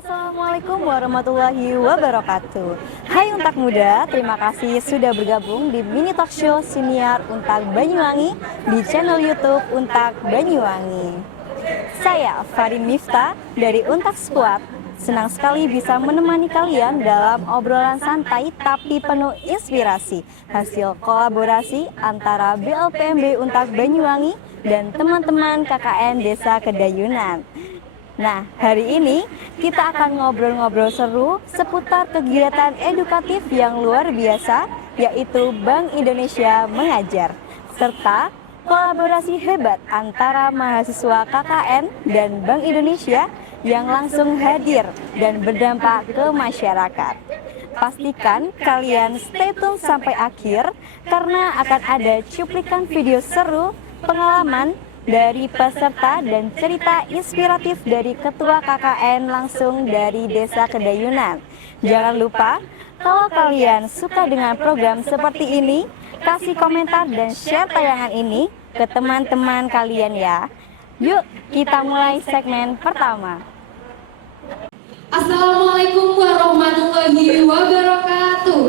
Assalamualaikum warahmatullahi wabarakatuh. Hai Untak Muda, terima kasih sudah bergabung di mini talk show Siniar Untak Banyuwangi di channel YouTube Untak Banyuwangi. Saya Farin Miftah dari Untak Squad. Senang sekali bisa menemani kalian dalam obrolan santai tapi penuh inspirasi, hasil kolaborasi antara BLPMB Untak Banyuwangi dan teman-teman KKN Desa Kedayunan. Nah, hari ini kita akan ngobrol-ngobrol seru seputar kegiatan edukatif yang luar biasa, yaitu Bank Indonesia Mengajar, serta kolaborasi hebat antara mahasiswa KKN dan Bank Indonesia yang langsung hadir dan berdampak ke masyarakat. Pastikan kalian stay tune sampai akhir karena akan ada cuplikan video seru, pengalaman dari peserta dan cerita inspiratif dari Ketua KKN langsung dari Desa Kedayunan. Jangan lupa, kalau kalian suka dengan program seperti ini, kasih komentar dan share tayangan ini ke teman-teman kalian ya. Yuk, kita mulai segmen pertama. Assalamualaikum warahmatullahi wabarakatuh.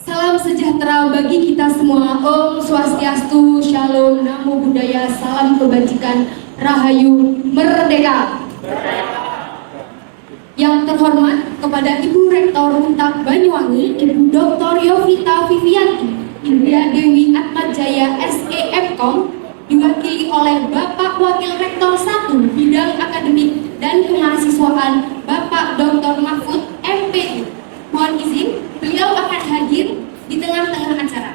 Salam sejahtera bagi kita semua. Om Swastiastu, Shalom, Namo Buddhaya, salam kebajikan, Rahayu, Merdeka. Yang terhormat kepada Ibu Rektor Untak Banyuwangi, Ibu Dr. Yovita Vivianti, Indra Dewi Atmajaya SEMKOM, diwakili oleh Bapak Wakil Rektor 1 Bidang Akademik dan Kemahasiswaan Bapak Dr. Mahfud MP. Mohon izin, beliau akan hadir di tengah-tengah acara.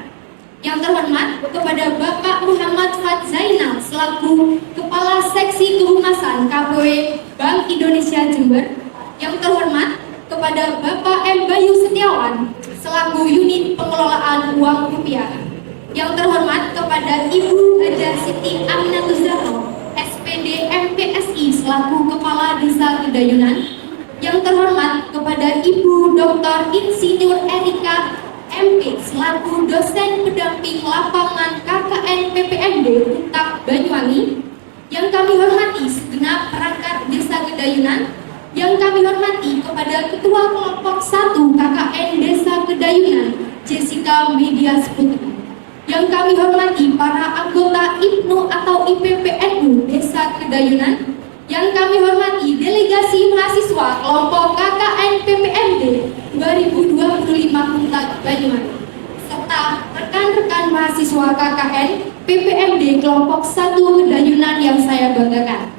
Yang terhormat kepada Bapak Muhammad Fat Zainal selaku Kepala Seksi Kehumasan KPW Bank Indonesia Jember. Yang terhormat kepada Bapak M. Bayu Setiawan selaku Unit Pengelolaan Uang Rupiah. Yang terhormat kepada Ibu Hajar Siti Aminatul Zahra SPD MPSI selaku Kepala Desa Kedayunan. Yang terhormat kepada Ibu Dr. Insinyur Erika MP selaku dosen pendamping lapangan KKN PPMD Untak Banyuwangi. Yang kami hormati segenap perangkat Desa Kedayunan. Yang kami hormati kepada Ketua Kelompok 1 KKN Desa Kedayunan Jessica Media Putri. Yang kami hormati para anggota IPNU atau IPPNU Desa Kedayunan. Yang kami hormati delegasi mahasiswa kelompok KKN PPMD 2025 Untak Banyuwangi, serta rekan-rekan mahasiswa KKN PPMD kelompok 1 Kedayunan yang saya banggakan.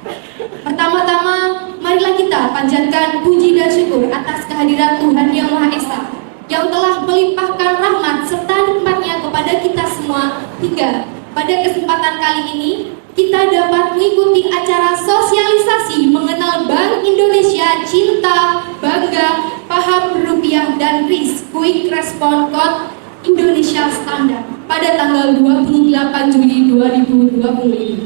Pertama-tama, marilah kita panjatkan puji dan syukur atas kehadiran Tuhan Yang Maha Esa yang telah melimpahkan rahmat serta nikmatnya kepada kita semua hingga pada kesempatan kali ini kita dapat mengikuti acara sosialisasi mengenal Bank Indonesia Cinta, Bangga, Paham Rupiah dan KRIS Quick Response Code Indonesia Standar pada tanggal 28 Juli 2020.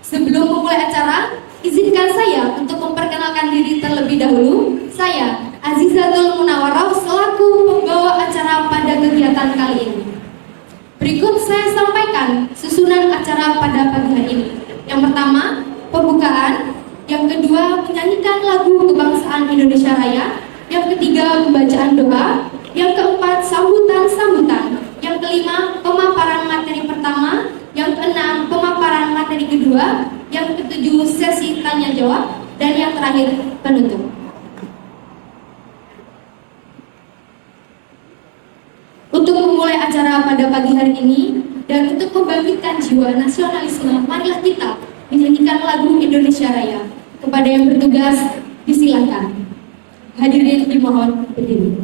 Sebelum memulai acara, izinkan saya untuk memperkenalkan diri terlebih dahulu. Saya Azizatul Munawaroh selaku pembawa acara pada kegiatan kali ini. Berikut saya sampaikan susunan acara pada pagi hari ini. Yang pertama, pembukaan. Yang kedua, menyanyikan lagu kebangsaan Indonesia Raya. Yang ketiga, pembacaan doa. Yang keempat, sambutan-sambutan. Yang kelima, pemaparan materi pertama. Yang keenam, pemaparan materi kedua. Yang ketujuh, sesi tanya jawab. Dan yang terakhir, penutup. Untuk memulai acara pada pagi hari ini dan untuk membangkitkan jiwa nasionalisme, marilah kita menyanyikan lagu Indonesia Raya. Kepada yang bertugas, disilakan. Hadirin dimohon berdiri.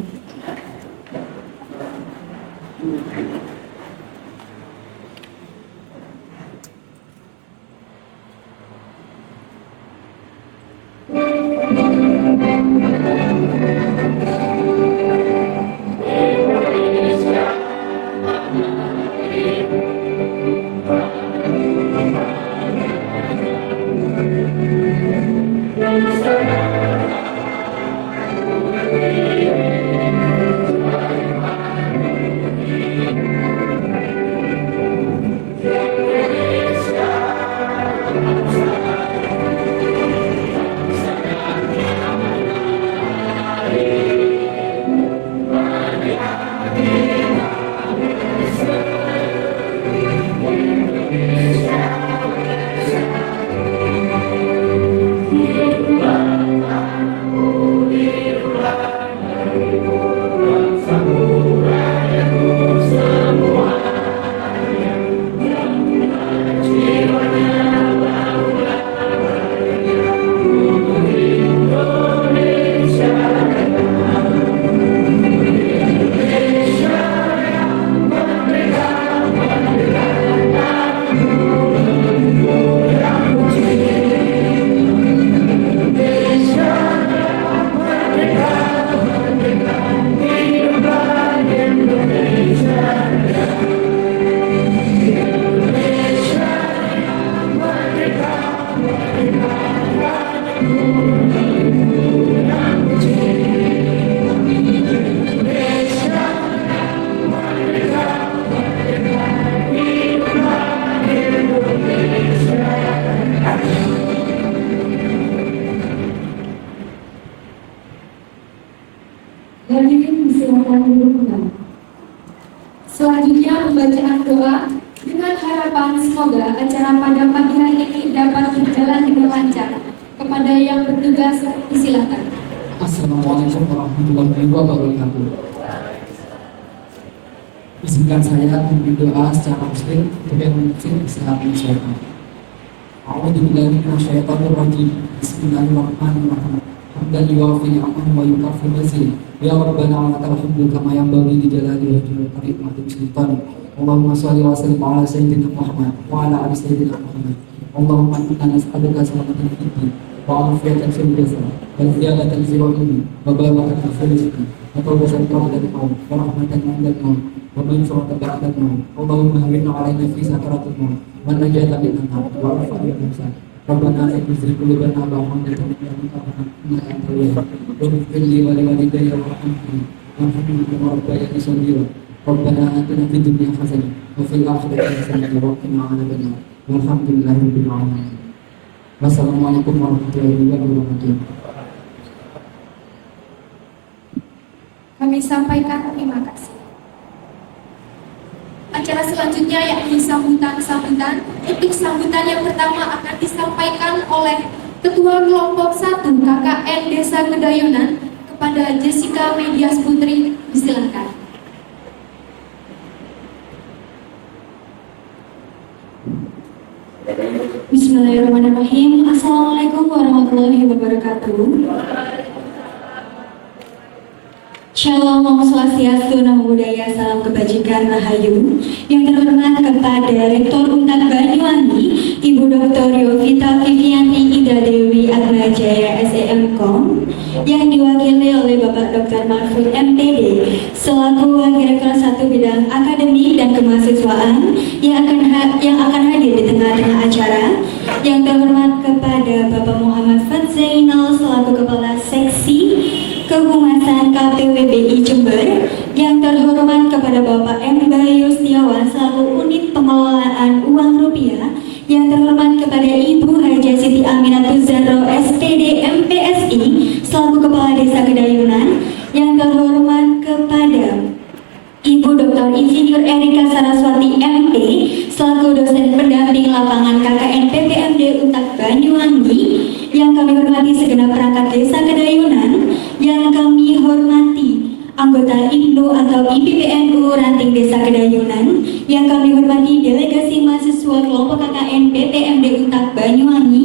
pembacaan doa dengan harapan semoga acara pada pagi hari ini dapat berjalan dengan lancar. Kepada yang bertugas, disilakan. Assalamualaikum warahmatullahi wabarakatuh. Izinkan saya memimpin doa secara muslim untuk yang muslim bisa menyesuaikan. A'udzubillahi minasyaitonir rajim. Bismillahirrahmanirrahim. Hamdan yuwafi ni'amahu wa yukafi mazid. Ya Rabbana wa lakal hamdu kama yanbaghi li jalali wajhika wa karimati sultanik. Allahumma shalli wa sallim ala sayyidina Muhammad wa ala ali sayyidina Muhammad. Allahumma inna nas'aluka salamatan fid din wa afiyatan fil jasad wa ziyadatan fil ilmi wa barakatan fil rizqi wa tawbatan qabla al-maut wa rahmatan 'inda al-maut wa maghfiratan ba'da al-maut. Allahumma hawwin 'alaina fi sakaratil maut wa najatan minan nar wa rafa'il ihsan. Rabbana la tuzigh qulubana ba'da idh hadaytana wa hab lana min ladunka rahmatan waghfir li wa liwalidayya warhamhum warhamhum kama rabbayani shaghira. Rabbana atina fid dunya hasanah wa fil akhirati hasanah wa qina 'adzabannar. Walhamdulillahirabbil alamin. Wassalamualaikum warahmatullahi wabarakatuh. Kami sampaikan terima kasih. Acara selanjutnya yakni sambutan-sambutan. Untuk sambutan yang pertama akan disampaikan oleh Ketua Kelompok 1 KKN Desa Kedayunan kepada Jessica Medias Putri. Silakan. Bismillahirrahmanirrahim. Assalamualaikum warahmatullahi wabarakatuh. Shalom, Om Swastiastu, Namo Buddhaya, salam kebajikan, rahayu. Yang terhormat kepada Rektor Unpad Banyuwangi, Ibu Dr. Yovita Vivianti Indra Dewi Atmajaya SEMkom, yang diwakili oleh Bapak Dr. Mahfud MPD selaku Wakil Rektor 1 Bidang Akademik dan Kemahasiswaan yang akan hadir di tengah-tengah acara. Yang terhormat kepada Bapak Muhammad Fadzainal selaku Kepala Seksi Kehumasan KPWBI Jember. Yang terhormat kepada Bapak M. Bayu Setiawan selaku Unit Pengelolaan Uang Rupiah. Yang terhormat kepada Ibu Haja Siti Aminatul Zahro SPD MPSI selaku Kepala Desa Kedayunan. Yang terhormat kepada Ibu Dr. Insinyur Erika Saraswati MP selaku dosen pendamping lapangan KKN PPMD Unpad Banyuwangi. Yang kami hormati segenap perangkat Desa Kedayunan. Yang kami hormati anggota IPNU atau IPPNU Ranting Desa Kedayunan. Yang kami hormati delegasi mahasiswa kelompok KKN PPMD Unpad Banyuwangi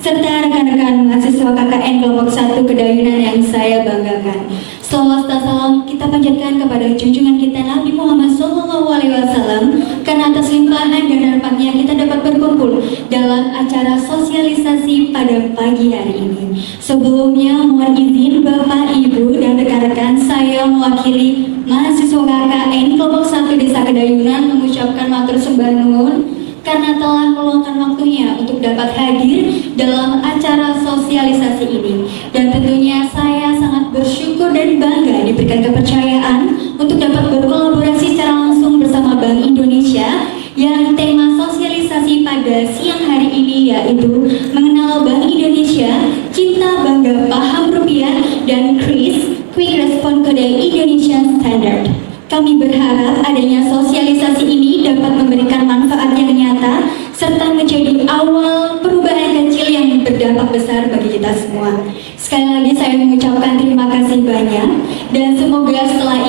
serta rekan-rekan mahasiswa KKN kelompok 1 Kedayunan yang saya banggakan. Salawat dan salam kita panjatkan kepada junjungan kita Nabi Muhammad SAW, karena atas limpahan dan rahmatnya kita dapat berkumpul dalam acara sosialisasi pada pagi hari ini. Sebelumnya mohon izin Bapak, Ibu, dan rekan-rekan saya mewakili mahasiswa KKN kelompok 1 Desa Kedayunan mengucapkan matur sembah nuwun karena telah meluangkan waktunya untuk dapat hadir dalam acara sosialisasi ini. Dan tentunya saya sangat bersyukur dan bangga diberikan kepercayaan untuk dapat berkolaborasi secara langsung bersama Bank Indonesia yang tema sosialisasi pada siang hari ini yaitu mengenal Bank Indonesia, cinta bangga paham rupiah, dan KRIS Quick Response Kode Indonesia Standard. Kami berharap adanya sosialisasi ini dapat memberikan manfaat yang nyata serta menjadi awal perubahan kecil yang berdampak besar bagi kita semua. Sekali lagi saya mengucapkan terima kasih banyak dan semoga setelah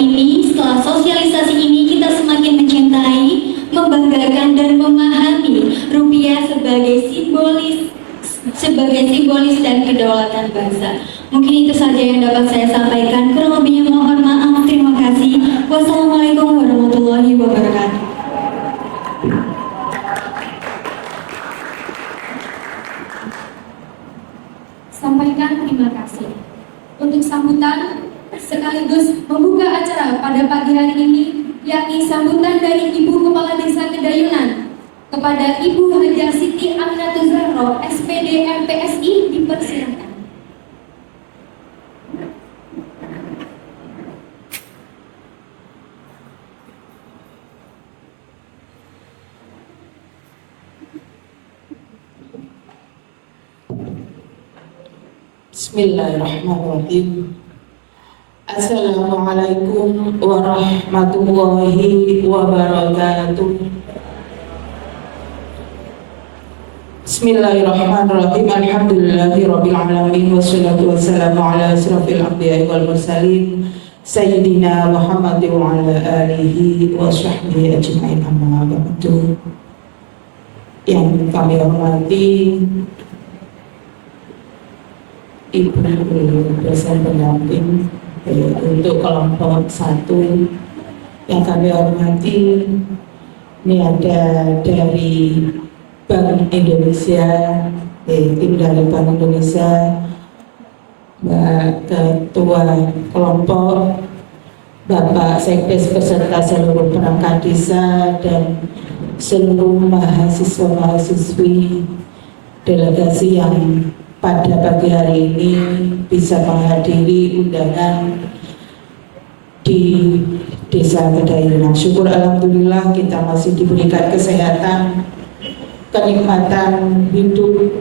sosialisasi ini kita semakin mencintai, membanggakan dan memahami rupiah sebagai simbolis dan kedaulatan bangsa. Mungkin itu saja yang dapat saya sampaikan. Kurang lebihnya mohon maaf. Terima kasih. Wassalamualaikum warahmatullahi wabarakatuh. Sampaikan terima kasih. Untuk sambutan sekaligus membuka acara pada pagi hari ini yakni sambutan dari Ibu Kepala Desa Kedayunan kepada Ibu Haja Siti Aminatul Zahro SPD MPSI dipersilakan. Bismillahirrahmanirrahim. Assalamualaikum warahmatullahi wabarakatuh. Bismillahirrahmanirrahim. Alhamdulillahirabbil alamin wassalatu wassalamu ala asyrafil anbiya'i wal mursalin sayyidina Muhammad wa ala alihi wa sahbihi ajmain, amma ba'du. Yang kami hormati Ibu dosen pendamping untuk kelompok 1 yang kami hormati, ini ada dari Bank Indonesia, tim dari Bank Indonesia, Mbak Ketua Kelompok, Bapak Sekdes beserta seluruh perangkat desa dan seluruh mahasiswa-mahasiswi delegasi yang pada pagi hari ini bisa menghadiri undangan di Desa Kedayunan. Syukur alhamdulillah kita masih diberikan kesehatan, kenikmatan hidup,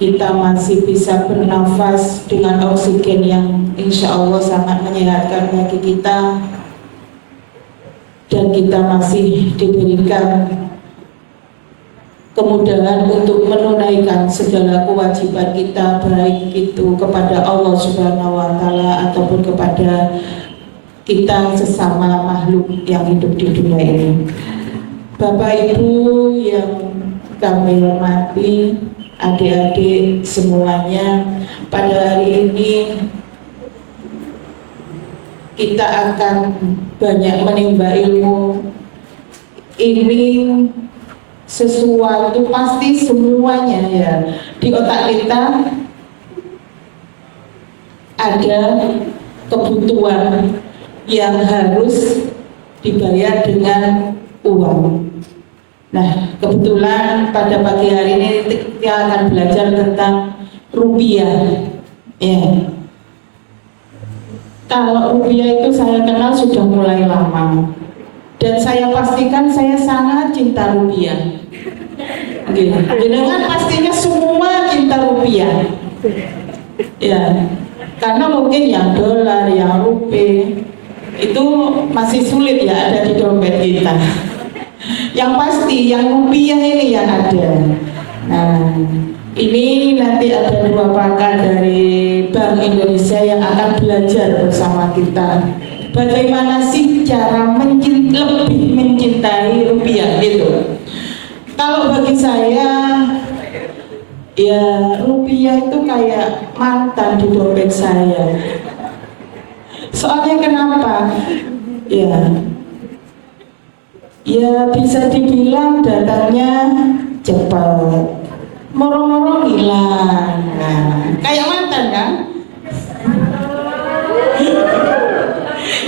kita masih bisa bernafas dengan oksigen yang insya Allah sangat menyehatkan bagi kita, dan kita masih diberikan kemudahan untuk menunaikan segala kewajiban kita, baik itu kepada Allah Subhanahu wa Ta'ala ataupun kepada kita sesama makhluk yang hidup di dunia ini. Bapak Ibu yang kami hormati, adik-adik semuanya, pada hari ini kita akan banyak menimba ilmu. Ini sesuatu pasti semuanya ya di otak kita ada kebutuhan yang harus dibayar dengan uang. Nah, kebetulan pada pagi hari ini kita akan belajar tentang rupiah ya. Kalau rupiah itu saya kenal sudah mulai lama, dan saya pastikan saya sangat cinta rupiah. Dengan pastinya semua cinta rupiah. Ya, karena mungkin yang dolar, yang rupiah itu masih sulit ya ada di dompet kita. Yang pasti yang rupiah ini yang ada. Nah, ini nanti ada 2 pakar dari Bank Indonesia yang akan belajar bersama kita bagaimana sih cara lebih mencintai rupiah gitu. Kalau bagi saya ya rupiah itu kayak mantan di dompet saya. Soalnya kenapa? Ya bisa dibilang datangnya cepat, moro-moro hilang. Nah, kayak mantan kan?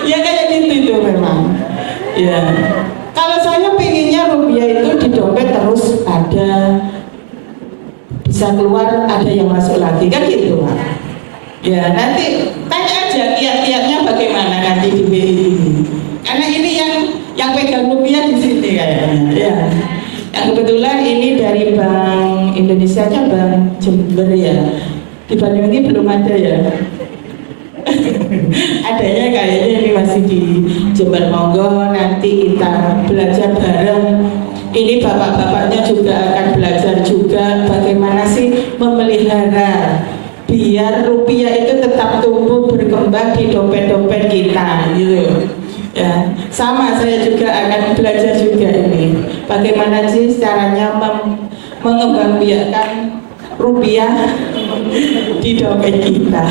Ya kayak gitu itu memang. Ya. Kalau saya pengennya rupiah itu di dompet terus ada, bisa keluar ada yang masuk lagi kan gitu Pak. Ya nanti tanya aja kiat-kiatnya bagaimana nanti di BI ini. Karena ini yang pegang rupiah di sini kayaknya. Ya. Yang kebetulan ini dari Bank Indonesia nya Bank Jember ya. Di Banyuwangi belum ada ya. Adanya kayaknya ini masih di Jember. Monggo nanti kita belajar bareng. Ini bapak-bapaknya juga akan belajar juga bagaimana sih memelihara biar rupiah itu tetap tumbuh berkembang di dompet-dompet kita gitu. Ya, sama saya juga akan belajar juga ini bagaimana sih caranya mengembangbiakkan rupiah di dompet kita.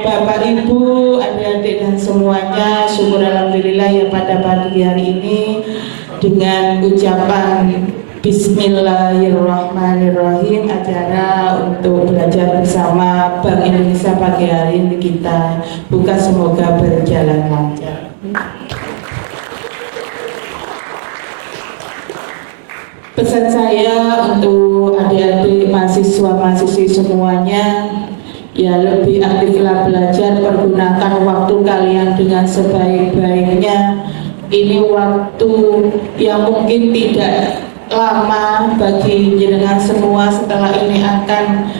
Bapak Ibu, adik-adik dan semuanya, syukur alhamdulillah ya pada pagi hari ini dengan ucapan Bismillahirrahmanirrahim acara untuk belajar bersama Bank Indonesia pagi hari ini kita buka, semoga berjalan lancar. Pesan saya untuk adik-adik mahasiswa-mahasiswi semuanya, ya lebih aktiflah belajar, pergunakan waktu kalian dengan sebaik-baiknya. Ini waktu yang mungkin tidak lama bagi jenengan semua, setelah ini akan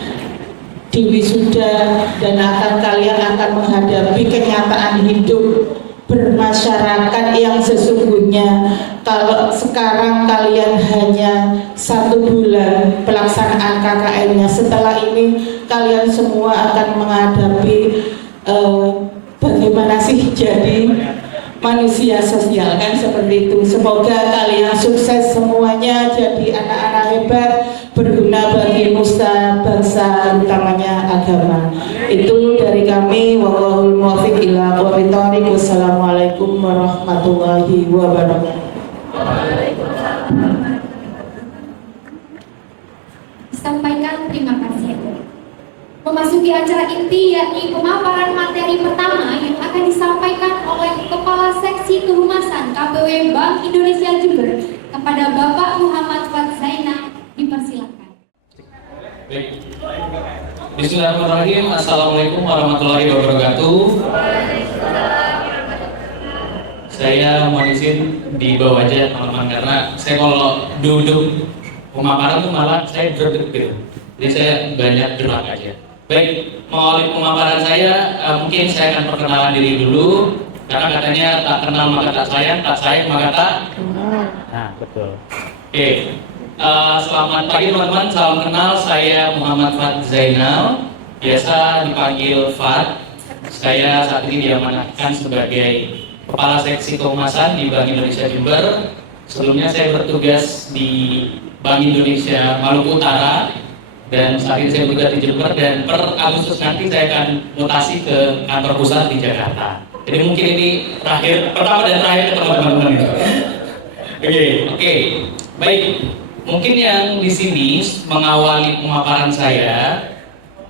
di wisuda dan kalian akan menghadapi kenyataan hidup bermasyarakat yang sesungguhnya. Kalau sekarang kalian hanya 1 bulan pelaksanaan KKN-nya, setelah ini kalian semua akan menghadapi bagaimana sih jadi manusia sosial, kan seperti itu. Semoga kalian sukses semuanya, jadi anak-anak hebat, berguna bagi nusa bangsa, utamanya agama. Itu dari kami. Wallahul muwaffiq ila aqwamit thoriq. Wassalamualaikum warahmatullahi wabarakatuh. Sampaikan terima kasih. Memasuki acara inti yakni pemaparan materi pertama yang akan disampaikan oleh Kepala Seksi Kehumasan KPW Bank Indonesia Jember kepada Bapak Muhammad Fat Zainal. Dipersilakan. Baik. Bismillahirrahmanirrahim. Assalamualaikum warahmatullahi wabarakatuh. Saya mohon izin di bawah aja teman-teman, karena saya kalau duduk pemaparan tuh malah saya duduk gitu. Jadi saya banyak gerak aja. Baik, mengawali pemaparan saya, mungkin saya akan perkenalan diri dulu, karena katanya tak kenal maka tak sayang maka tak. Nah, betul. Oke, selamat pagi teman-teman, salam kenal, saya Muhammad Fat Zainal, biasa dipanggil Fat. Saya saat ini diamanahkan sebagai Kepala Seksi Kehumasan di Bank Indonesia Jember. Sebelumnya saya bertugas di Bank Indonesia Maluku Utara, dan saat ini saya bertugas di Jember, dan per Agustus nanti saya akan mutasi ke kantor pusat di Jakarta. Jadi mungkin ini pertama dan terakhir ketemu teman-teman. Oke. Baik. Mungkin yang di sini mengawali pemaparan saya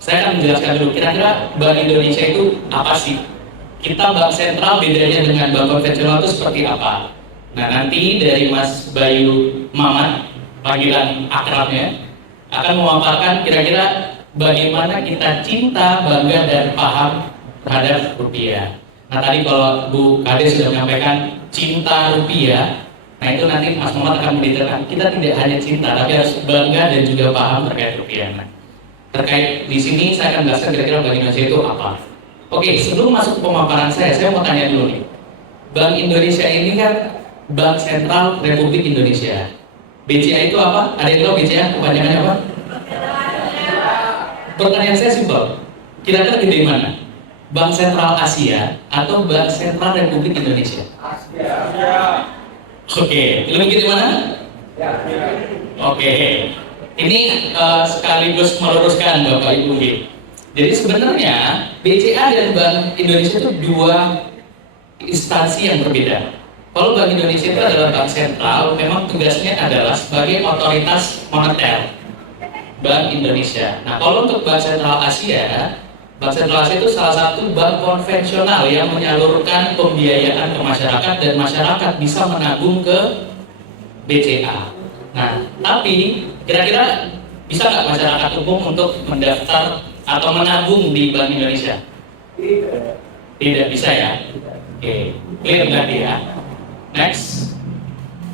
akan menjelaskan dulu kira-kira Bank Indonesia itu apa sih? Kita bank sentral bedanya dengan bank konvensional itu seperti apa? Nah, nanti dari Mas Bayu Mamat, panggilan akrabnya, akan memaparkan kira-kira bagaimana kita cinta, bangga, dan paham terhadap rupiah. Nah, tadi kalau Bu Kades sudah menyampaikan cinta rupiah, nah itu nanti Mas Muhammad akan mendetailkan kita tidak hanya cinta, tapi harus bangga dan juga paham terkait rupiah. Nah, terkait di sini saya akan jelaskan kira-kira Bank Indonesia itu apa. Oke, sebelum masuk ke pemaparan saya mau tanya dulu nih. Bank Indonesia ini kan Bank Sentral Republik Indonesia. BCA itu apa? Ada yang tahu BCA kepanjangannya apa? Pertanyaan saya simpel. Kira-kira gede mana? Bank Sentral Asia atau Bank Sentral Republik Indonesia? Asia. Oke, lebih gede mana? Oke. Ini sekaligus meluruskan Bapak Ibu. Jadi sebenarnya BCA dan Bank Indonesia itu dua instansi yang berbeda. Kalau Bank Indonesia itu adalah bank sentral, memang tugasnya adalah sebagai otoritas moneter Bank Indonesia. Nah, kalau untuk Bank Sentral Asia itu salah satu bank konvensional yang menyalurkan pembiayaan ke masyarakat dan masyarakat bisa menabung ke BCA. Nah, tapi kira-kira bisa nggak masyarakat umum untuk mendaftar atau menabung di Bank Indonesia? Tidak bisa ya? Oke, clear berarti ya? Next.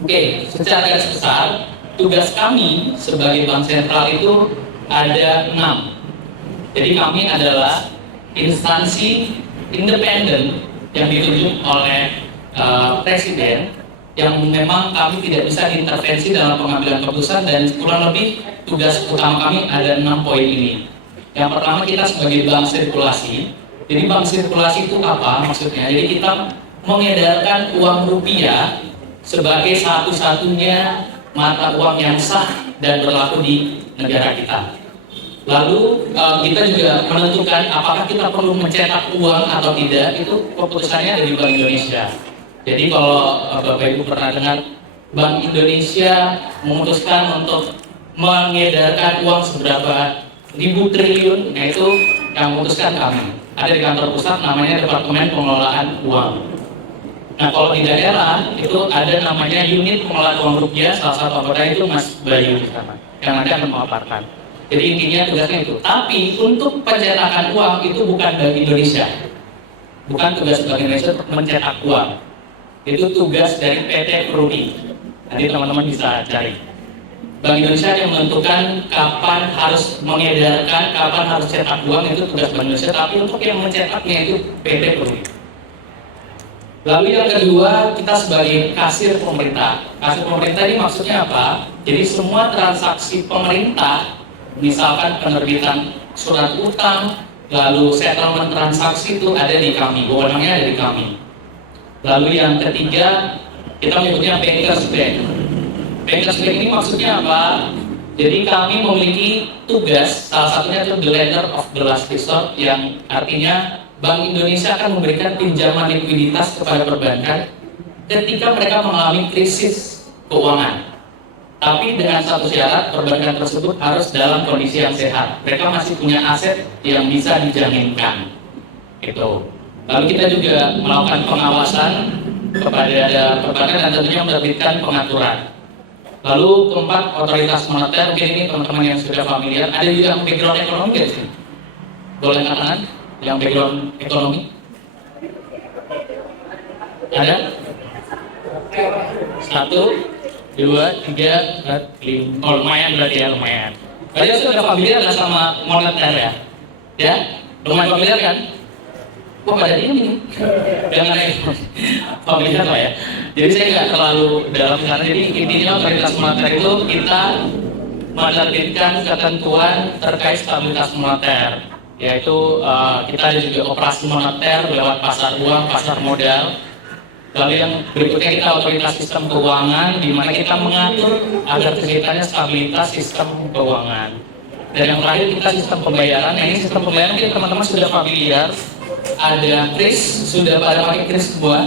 Oke, secara garis besar tugas kami sebagai bank sentral itu ada 6. Jadi kami adalah instansi independen yang ditunjuk oleh Presiden, yang memang kami tidak bisa intervensi dalam pengambilan keputusan, dan kurang lebih tugas utama kami ada 6 poin ini. Yang pertama, kita sebagai bank sirkulasi. Jadi bank sirkulasi itu apa maksudnya? Jadi kita mengedarkan uang rupiah sebagai satu-satunya mata uang yang sah dan berlaku di negara kita. Lalu kita juga menentukan apakah kita perlu mencetak uang atau tidak, itu keputusannya dari Bank Indonesia. Jadi kalau Bapak Ibu pernah dengar, Bank Indonesia memutuskan untuk mengedarkan uang seberapa ribu triliun, nah itu yang memutuskan kami. Ada di kantor pusat namanya Departemen Pengelolaan Uang. Nah, kalau di daerah itu ada namanya unit pengelolaan uang rupiah, salah satu anggota itu Mas Bayu di sana, yang nanti akan memaparkan. Jadi intinya tugasnya itu. Tapi untuk pencetakan uang itu bukan Bank Indonesia, bukan tugas Bank Indonesia untuk mencetak uang. Itu tugas dari PT Prudi. Nanti teman-teman bisa cari. Bank Indonesia yang menentukan kapan harus mengedarkan, kapan harus cetak uang, itu tugas Bank Indonesia. Tapi untuk yang mencetaknya itu PT Peruri. Lalu yang kedua, kita sebagai kasir pemerintah. Kasir pemerintah ini maksudnya apa? Jadi semua transaksi pemerintah, misalkan penerbitan surat utang, lalu settlement transaksi itu ada di kami, wewenangnya ada di kami. Lalu yang ketiga, kita menyebutnya Bankers Bank. Bankers Bank ini maksudnya apa? Jadi kami memiliki tugas, salah satunya itu the lender of the last resort, yang artinya Bank Indonesia akan memberikan pinjaman likuiditas kepada perbankan ketika mereka mengalami krisis keuangan. Tapi dengan satu syarat, perbankan tersebut harus dalam kondisi yang sehat. Mereka masih punya aset yang bisa dijaminkan. Gitu. Lalu kita juga melakukan pengawasan kepada perbankan dan tentunya menerbitkan pengaturan. Lalu keempat, otoritas moneter. Mungkin ini teman-teman yang sudah familiar. Ada juga yang background ekonomi nggak sih? Boleh angkat tangan? Yang background ekonomi? Ada? 1, 2, 3, 4, 5. Oh, lumayan berarti ya, lumayan. Berarti sudah familiar nggak sama moneter ya? Ya? Lumayan familiar kan? Kok pada ini? Jangan familiar lah ya. Jadi saya nggak terlalu dalam sana. Jadi intinya otoritas moneter itu kita menerbitkan ketentuan terkait stabilitas moneter, yaitu kita ada juga operasi moneter lewat pasar uang, pasar modal. Lalu yang berikutnya kita otoritas sistem keuangan, di mana kita mengatur agar terciptanya stabilitas sistem keuangan. Dan yang terakhir kita sistem pembayaran. Nah, ini sistem pembayaran mungkin teman-teman sudah familiar. Ada kris, sudah pada pakai kris semua?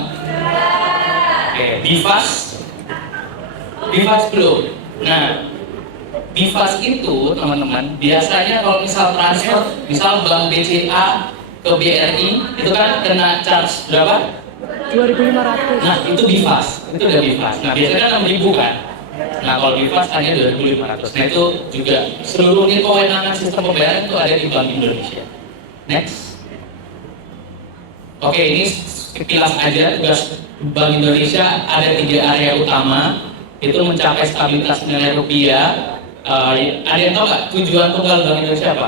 Oke, BIFAS belum. Nah, BIFAS itu teman-teman biasanya kalau misal transfer, misal bank BCA ke BRI itu kan kena charge berapa? 2.500. Nah, itu BIFAS, itu udah BIFAS. Nah, biasanya kan 6.000 kan? Nah, kalau BIFAS hanya 2.500. Nah, itu juga seluruhnya kewenangan sistem pembayaran itu ada di Bank Indonesia. Next. Oke, ini sekilas aja tugas Bank Indonesia. Ada 3 area utama, itu mencapai stabilitas nilai rupiah. Ada yang tahu nggak tujuan tunggal Bank Indonesia apa?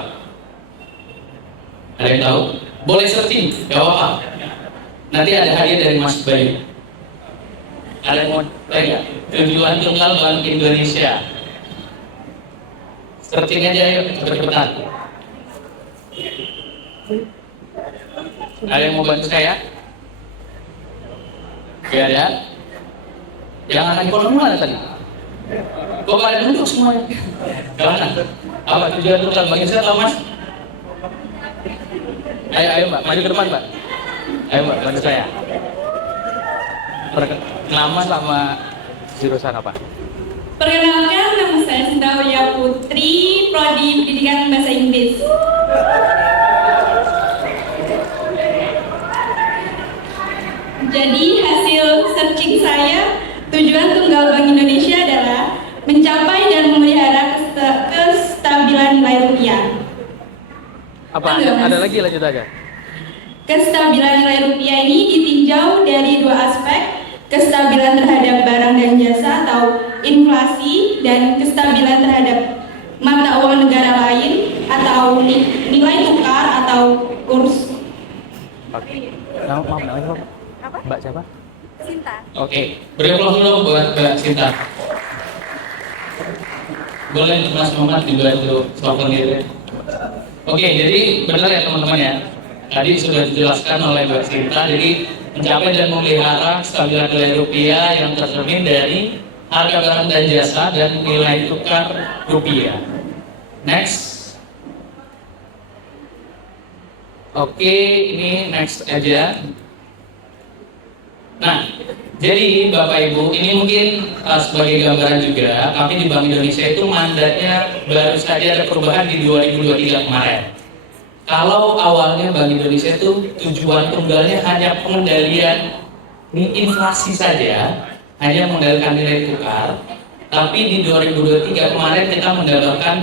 Ada yang tahu? Boleh searching, gak apa-apa. Nanti ada hadiah dari Mas Bayu. Ada yang mau tanya nggak? Tujuan tunggal Bank Indonesia. Searching aja yuk, cepet-cepetan. Ada yang mau bantu saya? Gak ada? Yang anak ekonomi mana tadi? Kok pada duduk semuanya? Gimana? Apa tujuan tunggal Bank Indonesia tahu Mas? Ayo Mbak, maju ke depan Mbak. Ayo Mbak, bantu saya. Nama sama jurusan apa? Perkenalkan, nama saya Sinta Wia Putri, Prodi Pendidikan Bahasa Inggris. Jadi hasil searching saya, tujuan tunggal Bank Indonesia adalah mencapai dan memelihara kestabilan nilai rupiah. Apa? Ada lagi lanjut aja. Kestabilan nilai rupiah ini ditinjau dari 2 aspek, kestabilan terhadap barang dan jasa atau inflasi, dan kestabilan terhadap mata uang negara lain atau nilai tukar atau kurs. Oke. Namanya siapa? Apa? Mbak siapa? Sinta. Oke. Beri aplaus dulu buat Mbak Sinta. Boleh Mas Muhammad dibantu souvenirnya. Oke, jadi benar ya teman-teman ya. Tadi sudah dijelaskan oleh Mbak Sinta, jadi mencapai dan memelihara stabilitas nilai rupiah yang tercermin dari harga barang dan jasa dan nilai tukar rupiah. Next. Oke, ini next aja. Nah, jadi Bapak Ibu, ini mungkin sebagai gambaran juga, kami di Bank Indonesia itu mandatnya baru saja ada perubahan di 2023 kemarin. Kalau awalnya Bank Indonesia itu tujuan tunggalnya hanya pengendalian inflasi saja, hanya mengendalikan nilai tukar, tapi di 2023 kemarin kita mendapatkan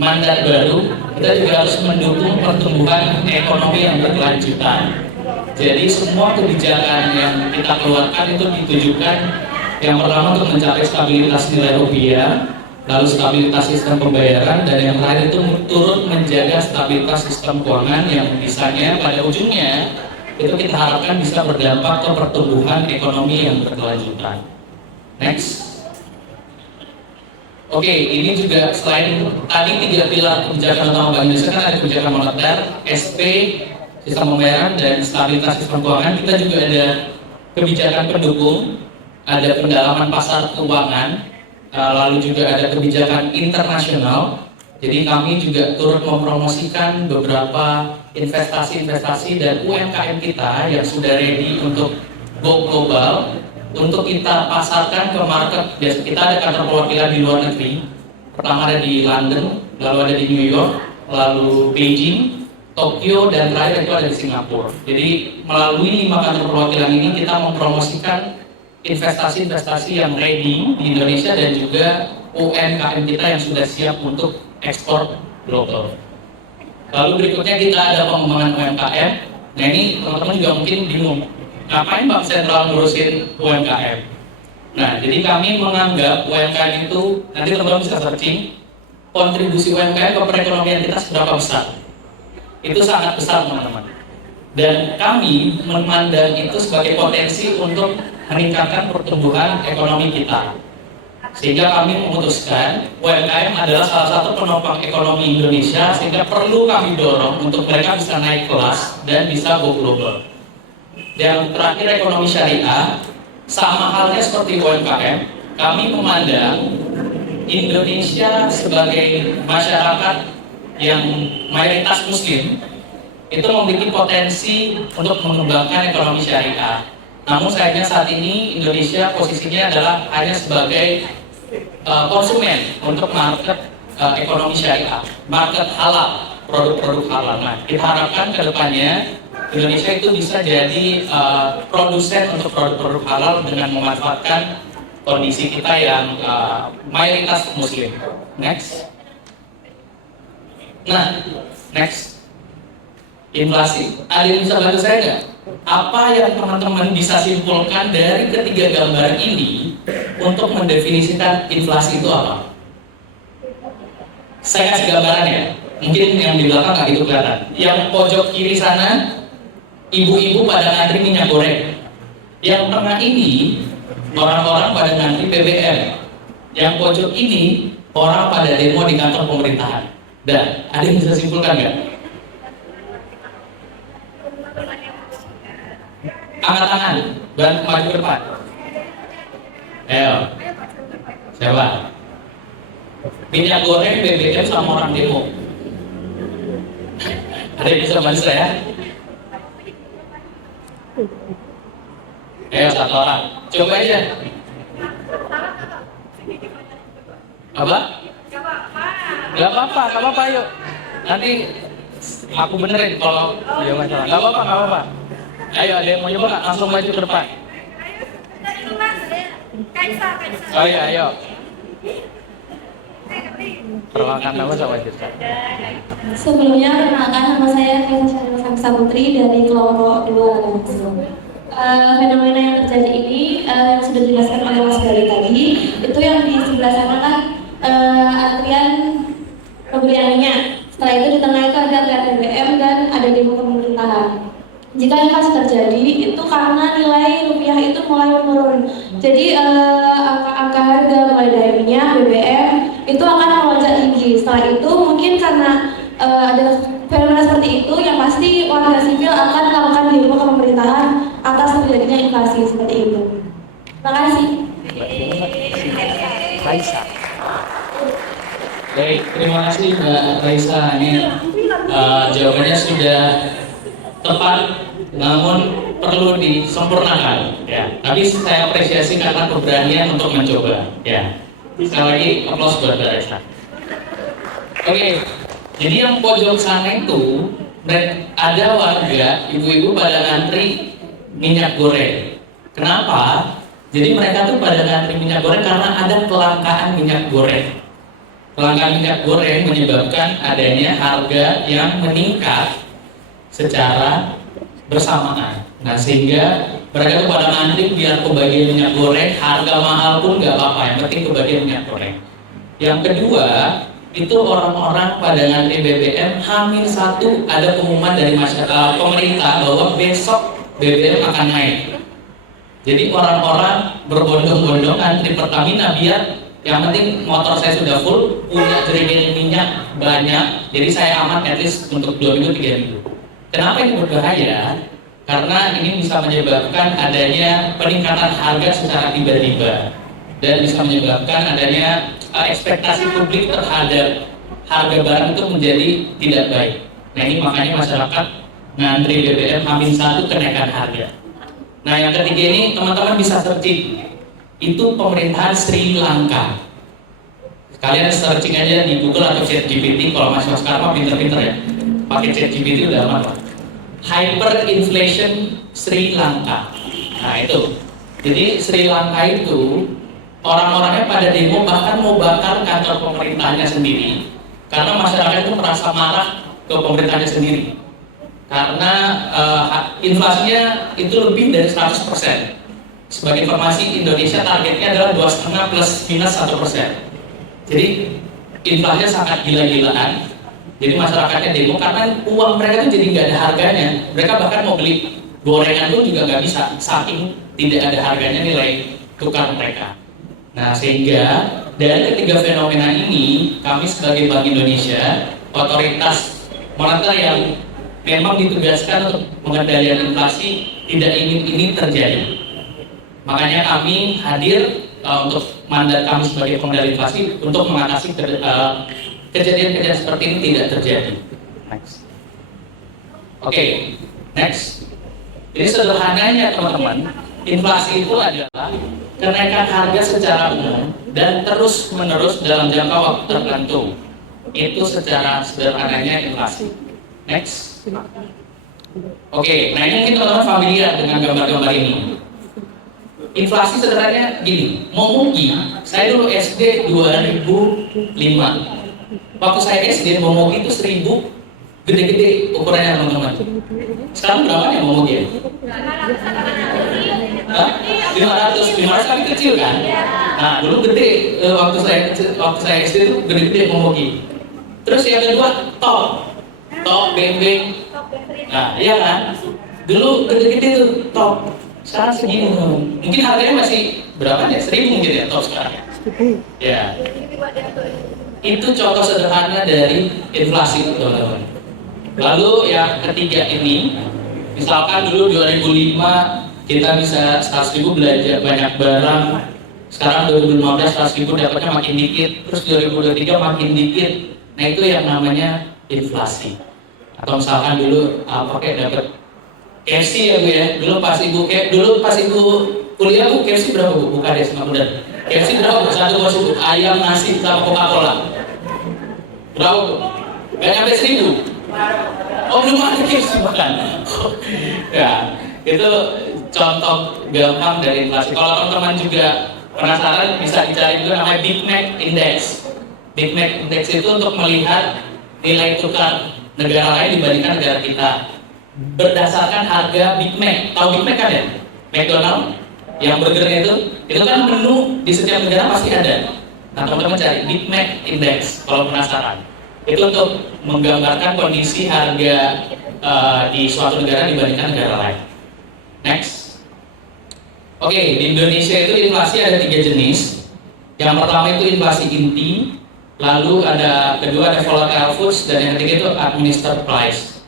mandat baru, kita juga harus mendukung pertumbuhan ekonomi yang berkelanjutan. Jadi semua kebijakan yang kita keluarkan itu ditujukan yang pertama untuk mencapai stabilitas nilai rupiah, lalu stabilitas sistem pembayaran, dan yang terakhir itu turut menjaga stabilitas sistem keuangan yang bisanya pada ujungnya itu kita harapkan bisa berdampak ke pertumbuhan ekonomi yang berkelanjutan. Next. Oke, ini juga selain tadi 3 pilar kebijakan utama Bank Indonesia, kan ada kebijakan moneter, SP, sistem pembayaran, dan stabilitas sistem keuangan. Kita juga ada kebijakan pendukung, ada pendalaman pasar keuangan, lalu juga ada kebijakan internasional. Jadi kami juga turut mempromosikan beberapa investasi-investasi dan UMKM kita yang sudah ready untuk go global, untuk kita pasarkan ke market. Kita ada kantor perwakilan di luar negeri. Pertama ada di London, lalu ada di New York, lalu Beijing, Tokyo, dan terakhir itu ada di Singapura. Jadi melalui 5 kantor perwakilan ini kita mempromosikan investasi-investasi yang ready di Indonesia dan juga UMKM kita yang sudah siap untuk ekspor global. Lalu berikutnya kita ada pengembangan UMKM. Nah ini teman-teman juga mungkin bingung, ngapain Bank Sentral ngurusin UMKM? Nah, jadi kami menganggap UMKM itu, nanti teman-teman bisa searching, kontribusi UMKM ke perekonomian kita seberapa besar. Itu sangat besar teman-teman. Dan kami memandang itu sebagai potensi untuk meningkatkan pertumbuhan ekonomi kita. Sehingga kami memutuskan UMKM adalah salah satu penopang ekonomi Indonesia, sehingga perlu kami dorong untuk mereka bisa naik kelas dan bisa go global. Yang terakhir ekonomi syariah, sama halnya seperti UMKM, kami memandang Indonesia sebagai masyarakat yang mayoritas muslim itu memiliki potensi untuk mengembangkan ekonomi syariah. Namun sayangnya saat ini Indonesia posisinya adalah hanya sebagai konsumen untuk market ekonomi syariah, market halal, produk-produk halal. Nah, kita harapkan ke depannya Indonesia itu bisa jadi produsen untuk produk-produk halal dengan memanfaatkan kondisi kita yang mayoritas muslim. Next. Nah, next. Inflasi. Ada yang bisa bantu saya nggak? Apa yang teman-teman bisa simpulkan dari ketiga gambar ini untuk mendefinisikan inflasi itu apa? Saya kasih gambaran ya. Mungkin yang di belakang nggak itu kelihatan. Yang pojok kiri sana, ibu-ibu pada ngantri minyak goreng. Yang tengah ini, orang-orang pada ngantri BBM. Yang pojok ini, orang pada demo di kantor pemerintahan. Dan ada yang bisa simpulkan nggak? Angkat tangan, bantu maju ke depan. Ayo, siapa? Minyak goreng, BBM sama orang demo. Ada yang bisa bantu saya? Ayo, satu orang. Coba aja. Apa? Gak apa-apa, ayo. Nanti aku benerin kalau dia masalah. Gak apa-apa. Ayo, ada yang mau nyoba nggak? Langsung maju ke depan. Oh iya, ayo. Perkenalkan nama sama Jirka. Sebelumnya perkenalkan nama saya Kaisa Putri dari kelompok 2 langsung. Fenomena yang terjadi ini yang sudah dijelaskan oleh Mas Gali tadi, itu yang di sebelah sana kan antrian pembelian minyak. Setelah itu di tengah itu ada antrian BBM dan ada demo pemerintahan. Jika inflasi terjadi itu karena nilai rupiah itu mulai menurun. Jadi angka-angka harga mulai dari minyak, BBM itu akan melonjak tinggi. Setelah itu mungkin karena ada fenomena seperti itu, yang pasti warga sipil akan melakukan demo ke pemerintahan atas terjadinya inflasi seperti itu. Terima kasih. Raisa. Baik, terima kasih Mbak Raisa. Ini jawabannya sudah tepat, namun perlu disempurnakan. Ya, tapi saya apresiasi karena keberanian untuk mencoba. Ya, sekali lagi aplaus buat Mbak Raisa. Oke, jadi yang pojok sana itu ada warga ibu-ibu pada ngantri minyak goreng. Kenapa? Jadi mereka tuh pada ngantri minyak goreng karena ada kelangkaan minyak goreng. Kelangkaan minyak goreng menyebabkan adanya harga yang meningkat secara bersamaan. Nah, sehingga mereka tuh pada ngantri biar kebagian minyak goreng, harga mahal pun nggak apa-apa, yang penting kebagian minyak goreng. Yang kedua, itu orang-orang pada ngantri BBM H-1 ada pengumuman dari masyarakat pemerintah bahwa besok BBM akan naik. Jadi orang-orang berbondong-bondong antri Pertamina biar yang penting motor saya sudah full, punya jerigen minyak banyak, jadi saya aman at least untuk 2 minggu 3 minggu. Kenapa ini berbahaya? Karena ini bisa menyebabkan adanya peningkatan harga secara tiba-tiba dan bisa menyebabkan adanya ekspektasi publik terhadap harga barang itu menjadi tidak baik. Nah ini makanya masyarakat ngantri BBM H-1 kenaikan harga. Nah yang ketiga ini teman-teman bisa searching, itu pemerintahan Sri Lanka. Kalian searching aja di Google atau ChatGPT. Kalau masih sekarang mah pinter-pinter ya, pakai ChatGPT udah aman lah. Hyperinflation Sri Lanka. Nah itu, jadi Sri Lanka itu orang-orangnya pada demo bahkan mau bakar kantor pemerintahnya sendiri karena masyarakat itu merasa marah ke pemerintahnya sendiri karena inflasinya itu lebih dari 100%. Sebagai informasi, Indonesia targetnya adalah 2,5 plus minus 1%. Jadi inflasinya sangat gila-gilaan. Jadi masyarakatnya demo karena uang mereka itu jadi nggak ada harganya. Mereka bahkan mau beli gorengan pun juga nggak bisa, saking tidak ada harganya nilai tukar mereka. Nah sehingga dari ketiga fenomena ini, kami sebagai Bank Indonesia, otoritas moneter yang memang ditugaskan untuk pengendalian inflasi, tidak ingin ini terjadi. Makanya kami hadir untuk mandat kami sebagai pengendali inflasi untuk mengatasi kejadian-kejadian seperti ini tidak terjadi. Next. Oke, next. Jadi sederhananya teman-teman, inflasi itu adalah kenaikan harga secara umum dan terus-menerus dalam jangka waktu tertentu. Itu secara sederhananya inflasi. Next. Oke, nah ini mungkin teman-teman familiar dengan gambar-gambar ini. Inflasi sederhananya gini, momogi, saya dulu SD 2005. Waktu saya SD, momogi itu 1000, gede-gede ukurannya teman-teman. Sekarang berapa nih momogi ya? 500 tapi kecil kan? Nah dulu gede, waktu saya SD itu gede-gede momogi. Terus yang kedua, top beng-beng. Nah iya kan? Dulu gede-gede tuh top. Sekarang segini, mungkin harganya masih berapa ya? 1000 mungkin ya, top sekarang. Ya. Itu contoh sederhana dari inflasi, teman-teman. Lalu yang ketiga ini, misalkan dulu 2005 kita bisa 100.000 belanja banyak barang. Sekarang 2015 100.000 dapatnya makin dikit, terus 2023 makin dikit. Nah itu yang namanya inflasi. Atau misalkan dulu kayak dapat KFC ya Bu ya, dulu pas ibu kuliah Bu, KFC berapa Bu? Bukan ya sama muda. KFC berapa Bu? 1 porsi Bu, ayam, nasi, sama Coca-Cola. Berapa Bu? Gak nyampe 1000. Oh belum ada KFC bahkan. Ya, itu contoh gampang dari inflasi. Kalau teman-teman juga penasaran, bisa dicari juga namanya Big Mac Index. Big Mac Index itu untuk melihat nilai tukar negara lain dibandingkan negara kita berdasarkan harga Big Mac. Tahu Big Mac kan ya? McDonald yang burgernya itu kan menu di setiap negara pasti ada. Nah teman-teman cari Big Mac Index kalau penasaran. Itu untuk menggambarkan kondisi harga di suatu negara dibandingkan negara lain. Next. Oke, di Indonesia itu inflasi ada 3 jenis. Yang pertama itu inflasi inti, lalu kedua ada volatile foods, dan yang ketiga itu administered price.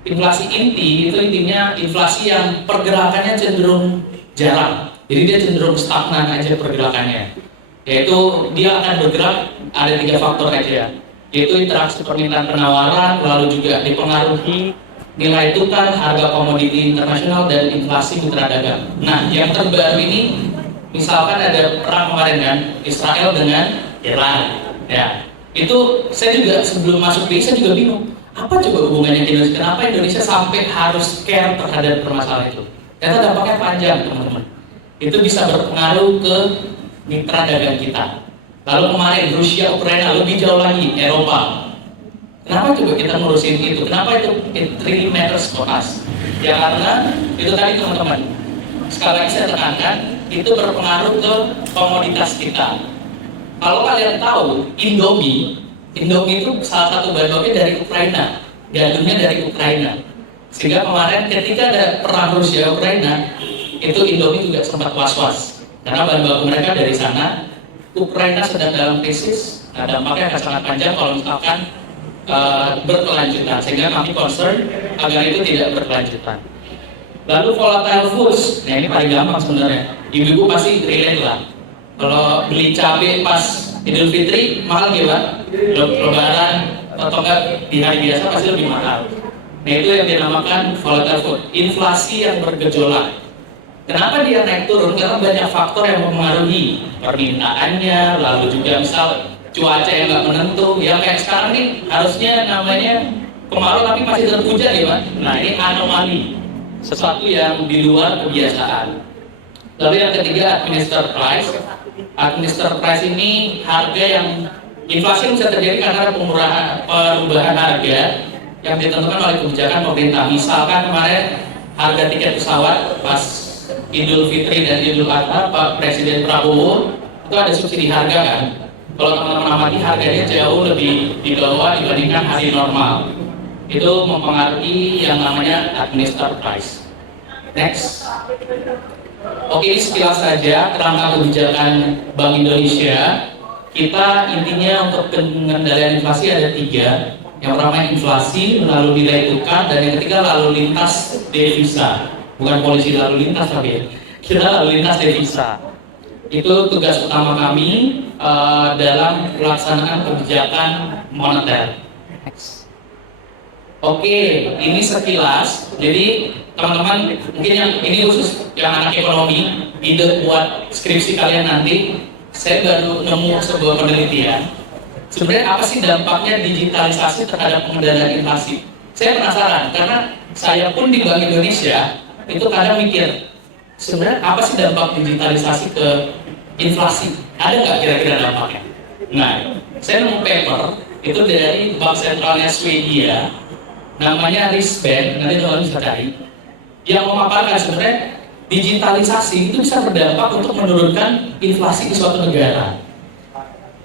Inflasi inti itu intinya inflasi yang pergerakannya cenderung jarang, jadi dia cenderung stagnan aja pergerakannya. Yaitu dia akan bergerak ada 3 faktor aja, yaitu interaksi permintaan penawaran, lalu juga dipengaruhi nilai tukar, harga komoditi internasional, dan inflasi mitra dagang. Nah, yang terbaru ini misalkan ada perang kemarin kan, Israel dengan Iran. Ya, itu saya juga sebelum masuk BI saya juga bingung. Apa coba hubungannya Indonesia? Kenapa Indonesia sampai harus care terhadap permasalahan itu? Ternyata dampaknya panjang, teman-teman. Itu bisa berpengaruh ke mitra dagang kita. Lalu kemarin Rusia, Ukraina, lebih jauh lagi Eropa. Kenapa coba kita ngurusin itu? Kenapa itu it really matters for us? Ya karena itu tadi teman-teman. Sekali lagi saya tekankan, itu berpengaruh ke komoditas kita. Kalau kalian tahu, Indomie itu salah satu bahan bakunya dari Ukraina, gandumnya dari Ukraina. Sehingga kemarin ketika ada perang Rusia Ukraina, itu Indomie juga sempat was-was karena bahan baku mereka dari sana. Ukraina sedang dalam krisis, nah dampaknya akan sangat panjang kalau misalkan berkelanjutan, sehingga kami concern agar itu tidak berkelanjutan. Lalu volatile foods, nah ini paling gampang sebenarnya, ibu-ibu pasti relate lah. Kalau beli cabai pas Idul Fitri mahal gimana? Lebaran atau enggak di hari biasa pasti lebih mahal. Nah itu yang dinamakan volatile food, inflasi yang bergejolak. Kenapa dia naik turun? Karena banyak faktor yang mempengaruhi permintaannya, lalu juga misal cuaca yang nggak menentu, yang kayak sekarang nih harusnya namanya kemarau tapi masih tetap hujan ya Pak. Nah ini anomali, sesuatu yang di luar kebiasaan. Lalu yang ketiga administered price. Administered price ini harga yang inflasi bisa terjadi karena perubahan harga yang ditentukan oleh kebijakan pemerintah. Misalkan kemarin harga tiket pesawat pas Idul Fitri dan Idul Adha Pak Presiden Prabowo itu ada subsidi harga kan. Kalau teman-teman amati harganya jauh lebih di bawah dibandingkan hari normal. Itu mempengaruhi yang namanya administered price. Next. Oke, sekilas saja kerangka kebijakan Bank Indonesia. Kita intinya untuk pengendalian inflasi ada 3. Yang pertama inflasi, lalu nilai tukar, dan yang ketiga lalu lintas devisa. Bukan polisi lalu lintas tapi ya. Kita lalu lintas devisa. Itu tugas utama kami dalam pelaksanaan kebijakan moneter. Oke, ini sekilas. Jadi teman-teman mungkin yang ini khusus yang anak ekonomi, ide buat skripsi kalian nanti. Saya baru nemu sebuah penelitian. Sebenarnya apa sih dampaknya digitalisasi terhadap pengendalian inflasi? Saya penasaran karena saya pun di Bank Indonesia itu kadang mikir sebenarnya apa sih dampak digitalisasi ke inflasi? Ada nggak kira-kira dampaknya? Nah, saya nemu paper itu dari Bank Sentralnya Swedia, namanya Riksbank, nanti teman-teman bisa cari, yang memaparkan sebenarnya digitalisasi itu bisa berdampak untuk menurunkan inflasi di suatu negara.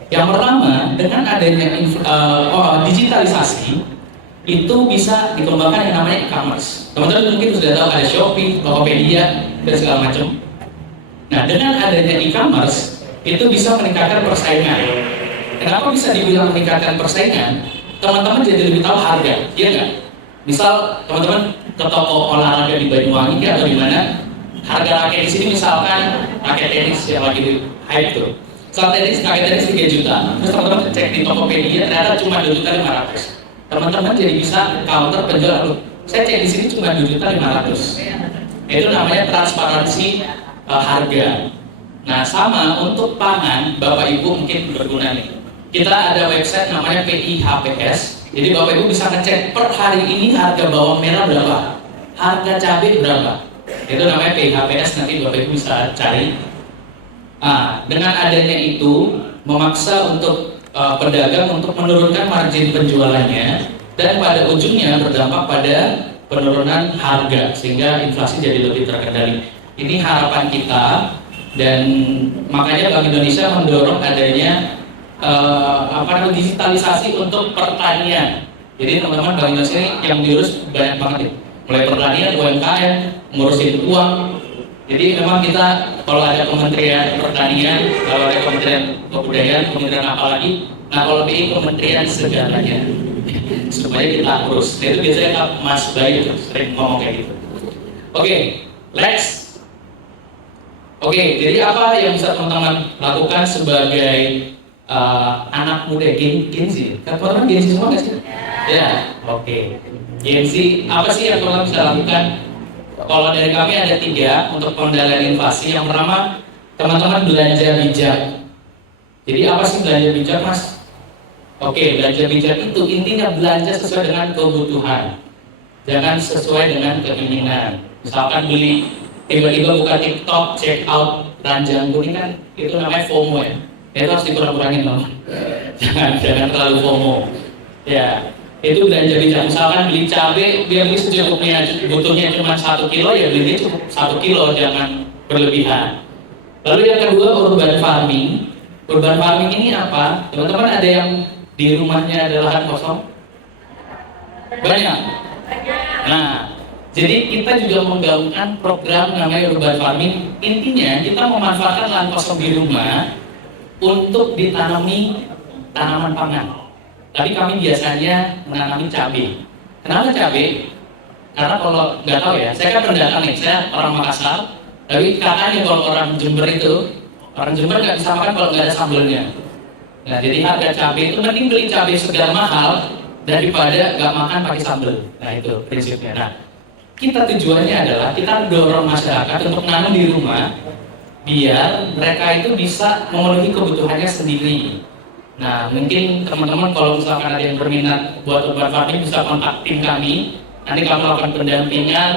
Yang pertama, dengan adanya digitalisasi itu bisa dikembangkan yang namanya e-commerce. Teman-teman mungkin sudah tahu ada Shopee, Tokopedia, dan segala macam. Nah, dengan adanya e-commerce itu bisa meningkatkan persaingan. Kenapa bisa dibilang meningkatkan persaingan? Teman-teman jadi lebih tahu harga, iya nggak? Misal teman-teman ke toko olahraga di Banyuwangi atau di mana, harga raket di sini misalkan raket tenis yang lagi hype tuh. Raket tenis 3 juta. Terus teman-teman cek di Tokopedia ternyata cuma 2.500.000. Teman-teman jadi bisa counter penjual. Saya cek di sini cuma 2.500.000. Itu namanya transparansi harga. Nah, sama untuk pangan, Bapak Ibu mungkin berguna nih. Kita ada website namanya PIHPS. Jadi Bapak Ibu bisa ngecek per hari ini harga bawang merah berapa, harga cabai berapa. Itu namanya PIHPS, nanti Bapak Ibu bisa cari. Nah, dengan adanya itu memaksa untuk pedagang untuk menurunkan margin penjualannya dan pada ujungnya berdampak pada penurunan harga sehingga inflasi jadi lebih terkendali. Ini harapan kita dan makanya Bank Indonesia mendorong adanya digitalisasi untuk pertanian. Jadi teman-teman Bank Indonesia ini yang diurus banyak banget ya. Mulai pertanian, UMKM, ngurusin uang. Jadi memang kita kalau ada Kementerian Pertanian, kalau ada Kementerian Kebudayaan, Kementerian apa lagi, nah kalau BI Kementerian segalanya supaya kita urus. Itu biasanya Mas Bayu sering ngomong kayak gitu. Oke, next. Oke, jadi apa yang bisa teman-teman lakukan sebagai anak muda Gen Z? Teman-teman Gen Z semua nggak sih? Ya, oke. Gen Z, apa sih yang teman-teman bisa lakukan? Kalau dari kami ada 3 untuk pengendalian inflasi. Yang pertama, teman-teman belanja bijak. Jadi apa sih belanja bijak, Mas? Oke, belanja bijak itu intinya belanja sesuai dengan kebutuhan, jangan sesuai dengan keinginan. Misalkan beli tiba-tiba buka TikTok, check out ranjang kuning kan, itu namanya FOMO ya. Itu harus dikurang-kurangin loh. jangan terlalu FOMO. Ya. Itu belanja bijak. Misalkan beli cabai biar beli secukupnya, butuhnya cuma 1 kilo ya belinya cukup 1 kilo, jangan berlebihan. Lalu yang kedua urban farming. Urban farming ini apa? Teman-teman ada yang di rumahnya ada lahan kosong? Banyak. Nah, jadi kita juga menggaungkan program namanya urban farming. Intinya kita memanfaatkan lahan kosong di rumah untuk ditanami tanaman pangan. Tapi kami biasanya menanami cabai. Kenapa cabai? Karena kalau nggak tahu ya, saya kan pendatang nih, saya orang Makassar. Tapi katanya kalau orang Jember nggak bisa makan kalau nggak ada sambelnya. Nah, jadi harga cabai itu mending beli cabai segar mahal daripada nggak makan pakai sambel. Nah, itu prinsipnya. Nah, kita tujuannya adalah kita dorong masyarakat untuk nanam di rumah biar mereka itu bisa memenuhi kebutuhannya sendiri. Nah, mungkin teman-teman kalau misalkan ada yang berminat buat urban farming bisa kontak tim kami. Nanti kami melakukan pendampingan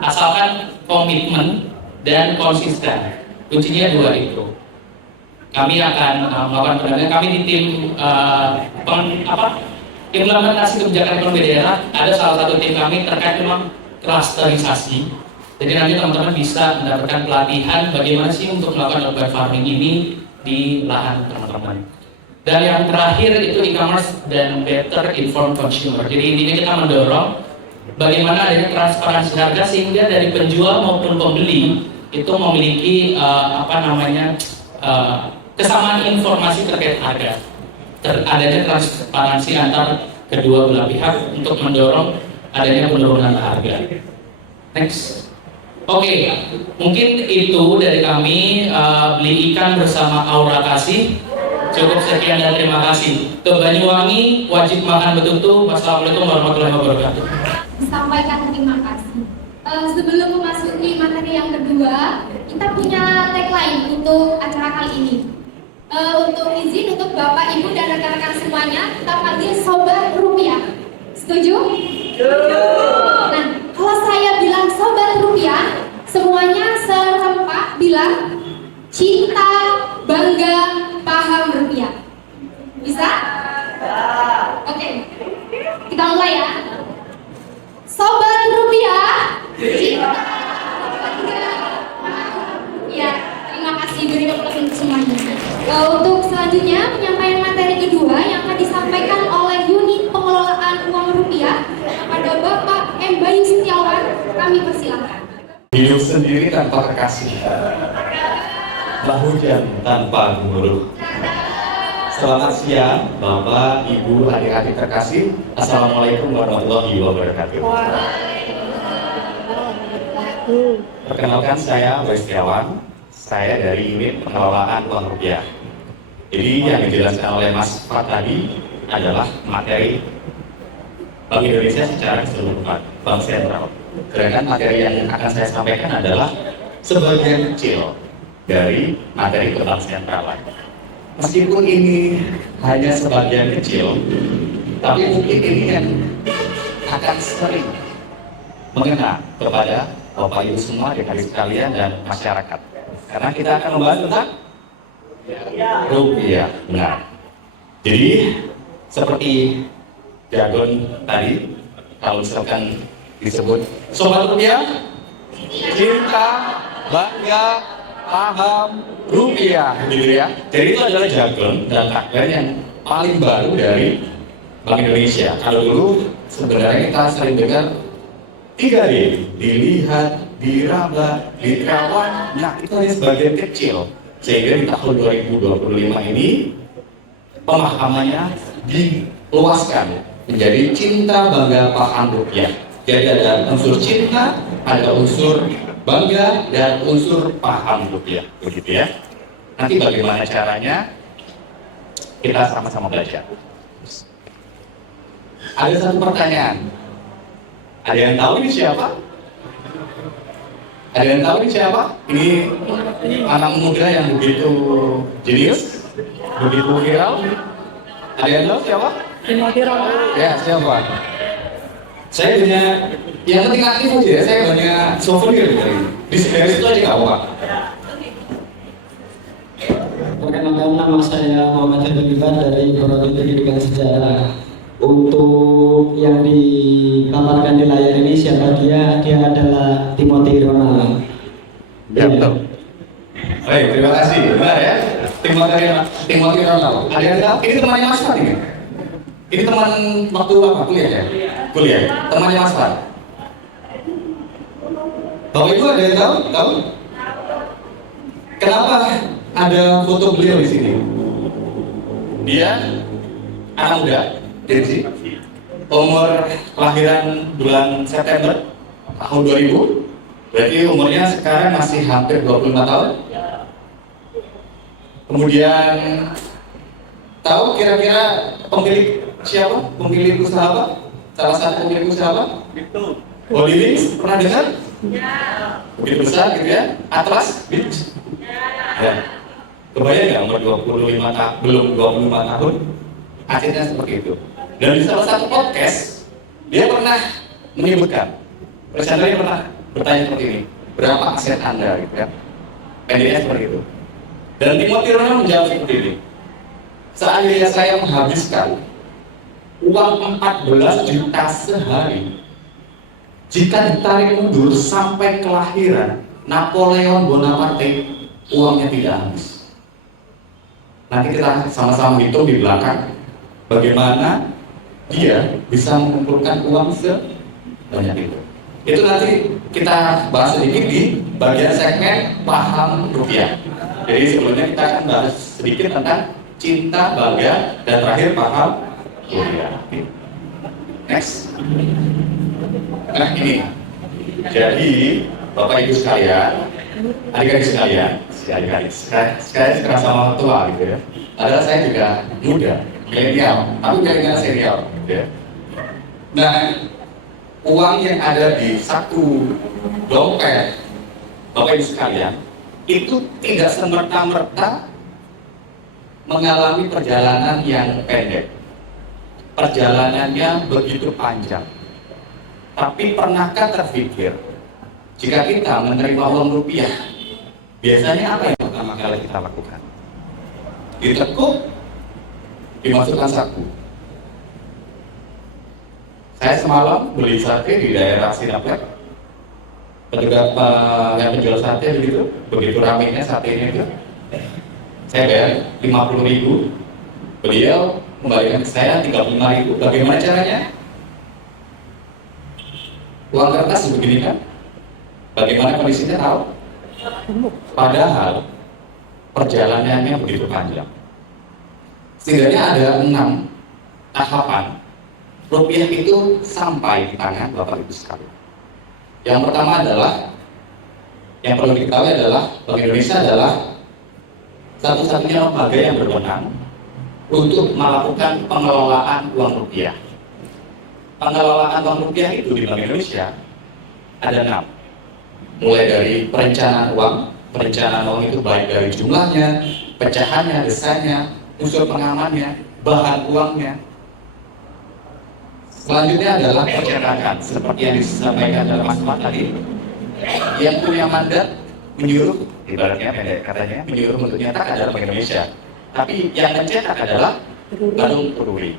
asalkan komitmen dan konsisten. Kuncinya dua itu. Kami akan melakukan pendampingan. Kami di tim implementasi kebijakan ekonomi daerah ada salah satu tim kami terkait memang klasterisasi. Jadi nanti teman-teman bisa mendapatkan pelatihan bagaimana sih untuk melakukan urban farming ini di lahan teman-teman. Dan yang terakhir itu e-commerce dan better informed consumer. Jadi intinya kita mendorong bagaimana adanya transparansi harga sehingga dari penjual maupun pembeli itu memiliki kesamaan informasi terkait harga. Adanya transparansi antar kedua belah pihak untuk mendorong adanya penurunan harga. Next. Oke, mungkin itu dari kami. Beli ikan bersama Aura Kasih. Cukup sekian dan terima kasih. Ke Banyuwangi wajib makan betul-betul. Wassalamualaikum warahmatullahi wabarakatuh. Sampaikan terima kasih. Sebelum memasuki materi yang kedua, kita punya tagline untuk acara kali ini. Untuk izin untuk Bapak, Ibu, dan rekan-rekan semuanya, kita panggil Sobat Rupiah. Setuju? Nah, kalau saya bilang Sobat Rupiah, semuanya serempak bilang cinta, bangga, paham rupiah. Bisa? Oke. Kita mulai ya. Sobat Rupiah, cinta, bangga, paham rupiah. Terima kasih, beri aplaus untuk semuanya. Untuk selanjutnya penyampaian materi kedua yang akan disampaikan oleh unit pengelolaan uang rupiah kepada Bapak M. Bayu Setiawan, kami persilakan. Hidup sendiri tanpa kekasih, hujan tanpa guru. Selamat siang, Bapak, Ibu, adik-adik terkasih. Assalamualaikum warahmatullahi wabarakatuh. Perkenalkan, saya Bayu Setiawan. Saya dari unit pengelolaan uang rupiah. Jadi yang dijelaskan oleh Mas Fat tadi adalah materi Bank Indonesia secara keseluruhan, Bank Sentral. Sedangkan materi yang akan saya sampaikan adalah sebagian kecil dari materi Bank Sentral. Meskipun ini hanya sebagian kecil, tapi mungkin ini yang akan sering mengena kepada Bapak Ibu semua, adik-adik sekalian, dan masyarakat. Karena kita akan membahas tentang rupiah. Nah, jadi seperti jargon tadi, kalau misalkan disebut Sobat Rupiah, cinta, bangga, paham rupiah, gitu ya. Jadi itu adalah jargon dan tagline yang paling baru dari Bank Indonesia. Kalau dulu sebenarnya kita sering dengar 3D, dilihat, diraba, dikawan. Nah, itu hanya sebagian kecil. Sehingga di tahun 2025 ini pemahamannya diluaskan menjadi cinta, bangga, paham rupiah. Jadi ada unsur cinta, ada unsur bangga, dan unsur paham rupiah. Begitu ya. Nanti bagaimana caranya? Kita sama-sama belajar. Ada satu pertanyaan. Ada yang tahu ini siapa? Ada yang tahu ini siapa? Ini anak muda yang begitu jenius, begitu viral. Ada yang tahu siapa? Ya, siapa? Saya punya, yang penting aktif aja ya, saya banyak souvenir dari di sekitar itu aja nggak apa. Perkenalkan, nama saya Muhammad Hadiban dari Prodi Pendidikan Sejarah. Untuk yang dipaparkan di layar ini siapa dia? Dia adalah Timothy Ronald. Ya, betul. Baik, terima kasih. Benar ya, Timothy dari Timothy Ronaldo. Ada yang tahu? Ini temannya Mas Far ini. Ini teman waktu apa? Kuliah ya? Kuliah. Temannya Mas Far. Bapak Ibu ada yang tahu? Tahu? Kenapa ada foto beliau di sini? Dia anak muda, jadi umur kelahiran bulan September tahun 2000. Berarti umurnya sekarang masih hampir 25 tahun. Kemudian tahu kira-kira pemilik siapa? Pemilik usaha apa? Salah satu pemilik usaha apa? Holy Wings, pernah dengar? Begitu besar gitu ya? Atlas Beach? Ya. Kebayang nggak umur 25 tahun, belum 25 tahun? Akhirnya seperti itu. Dan di salah satu podcast, dia pernah menyebutkan, presenter pernah bertanya seperti ini, berapa aset Anda gitu ya? Pendeknya seperti itu. Dan Timothy Ronaldo menjawab seperti ini. Seandainya saya menghabiskan uang 14 juta sehari, jika ditarik mundur sampai kelahiran Napoleon Bonaparte, uangnya tidak habis. Nanti kita sama-sama hitung di belakang bagaimana dia bisa mengumpulkan uang sebanyak itu. Itu nanti kita bahas sedikit di bagian segmen paham rupiah. Jadi sebelumnya kita akan bahas sedikit tentang cinta, bangga, dan terakhir paham rupiah. Next. Nah ini, jadi Bapak Ibu sekalian, adik-adik sekalian, sekalian sekarang sama tua gitu ya. Padahal saya juga muda, milenial, tapi milenial serial gitu ya. Nah, uang yang ada di satu dompet Bapak Ibu sekalian itu tidak semerta-merta mengalami perjalanan yang pendek. Perjalanannya begitu panjang. Tapi pernahkah terpikir jika kita menerima uang rupiah, biasanya apa yang pertama kali kita lakukan? Ditekuk, dimasukkan saku. Saya semalam beli sate di daerah Sinaplek. Petugas yang menjual sate begitu ramainya satenya itu. Saya bayar 50.000. Beliau kembalikan ke saya 35.000. Bagaimana caranya? Uang kertas begini kan? Bagaimana kondisinya tahu? Padahal perjalanannya begitu panjang. Setidaknya ada 6 tahapan rupiah itu sampai di tangan Bapak Ibu sekalian. Yang pertama adalah, yang perlu diketahui adalah Bank Indonesia adalah satu-satunya lembaga yang berwenang untuk melakukan pengelolaan uang rupiah. Pengelolaan uang rupiah itu di Bank Indonesia ada 6. Mulai dari perencanaan uang itu baik dari jumlahnya, pecahannya, desainnya, unsur pengamannya, bahan uangnya. Selanjutnya adalah percetakan, seperti yang disampaikan dalam Mas Mat tadi, yang punya mandat menyuruh, ibaratnya pendek katanya, menyuruh untuk nyetak adalah Bank Indonesia. Tapi yang mencetak adalah Bank Peduli.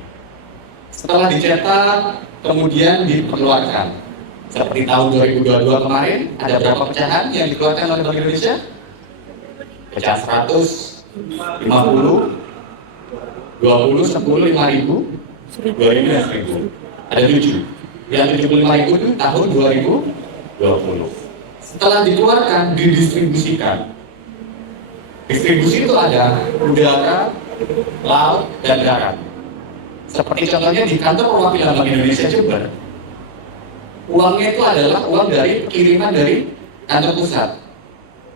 Setelah dicetak, kemudian diperkeluarkan. Seperti tahun 2022 kemarin, ada berapa pecahan yang dikeluarkan oleh Bank Indonesia? Pecahan 100, 50, 20, 10, 5.000, 2.000 dan 1.000. Ada 7. Yang 75.000 itu tahun 2020. Setelah dikeluarkan, didistribusikan. Distribusi itu ada udara, laut, dan darat. Seperti contohnya di kantor perwakilan Bank Indonesia Jember, uangnya itu adalah uang dari kiriman dari kantor pusat,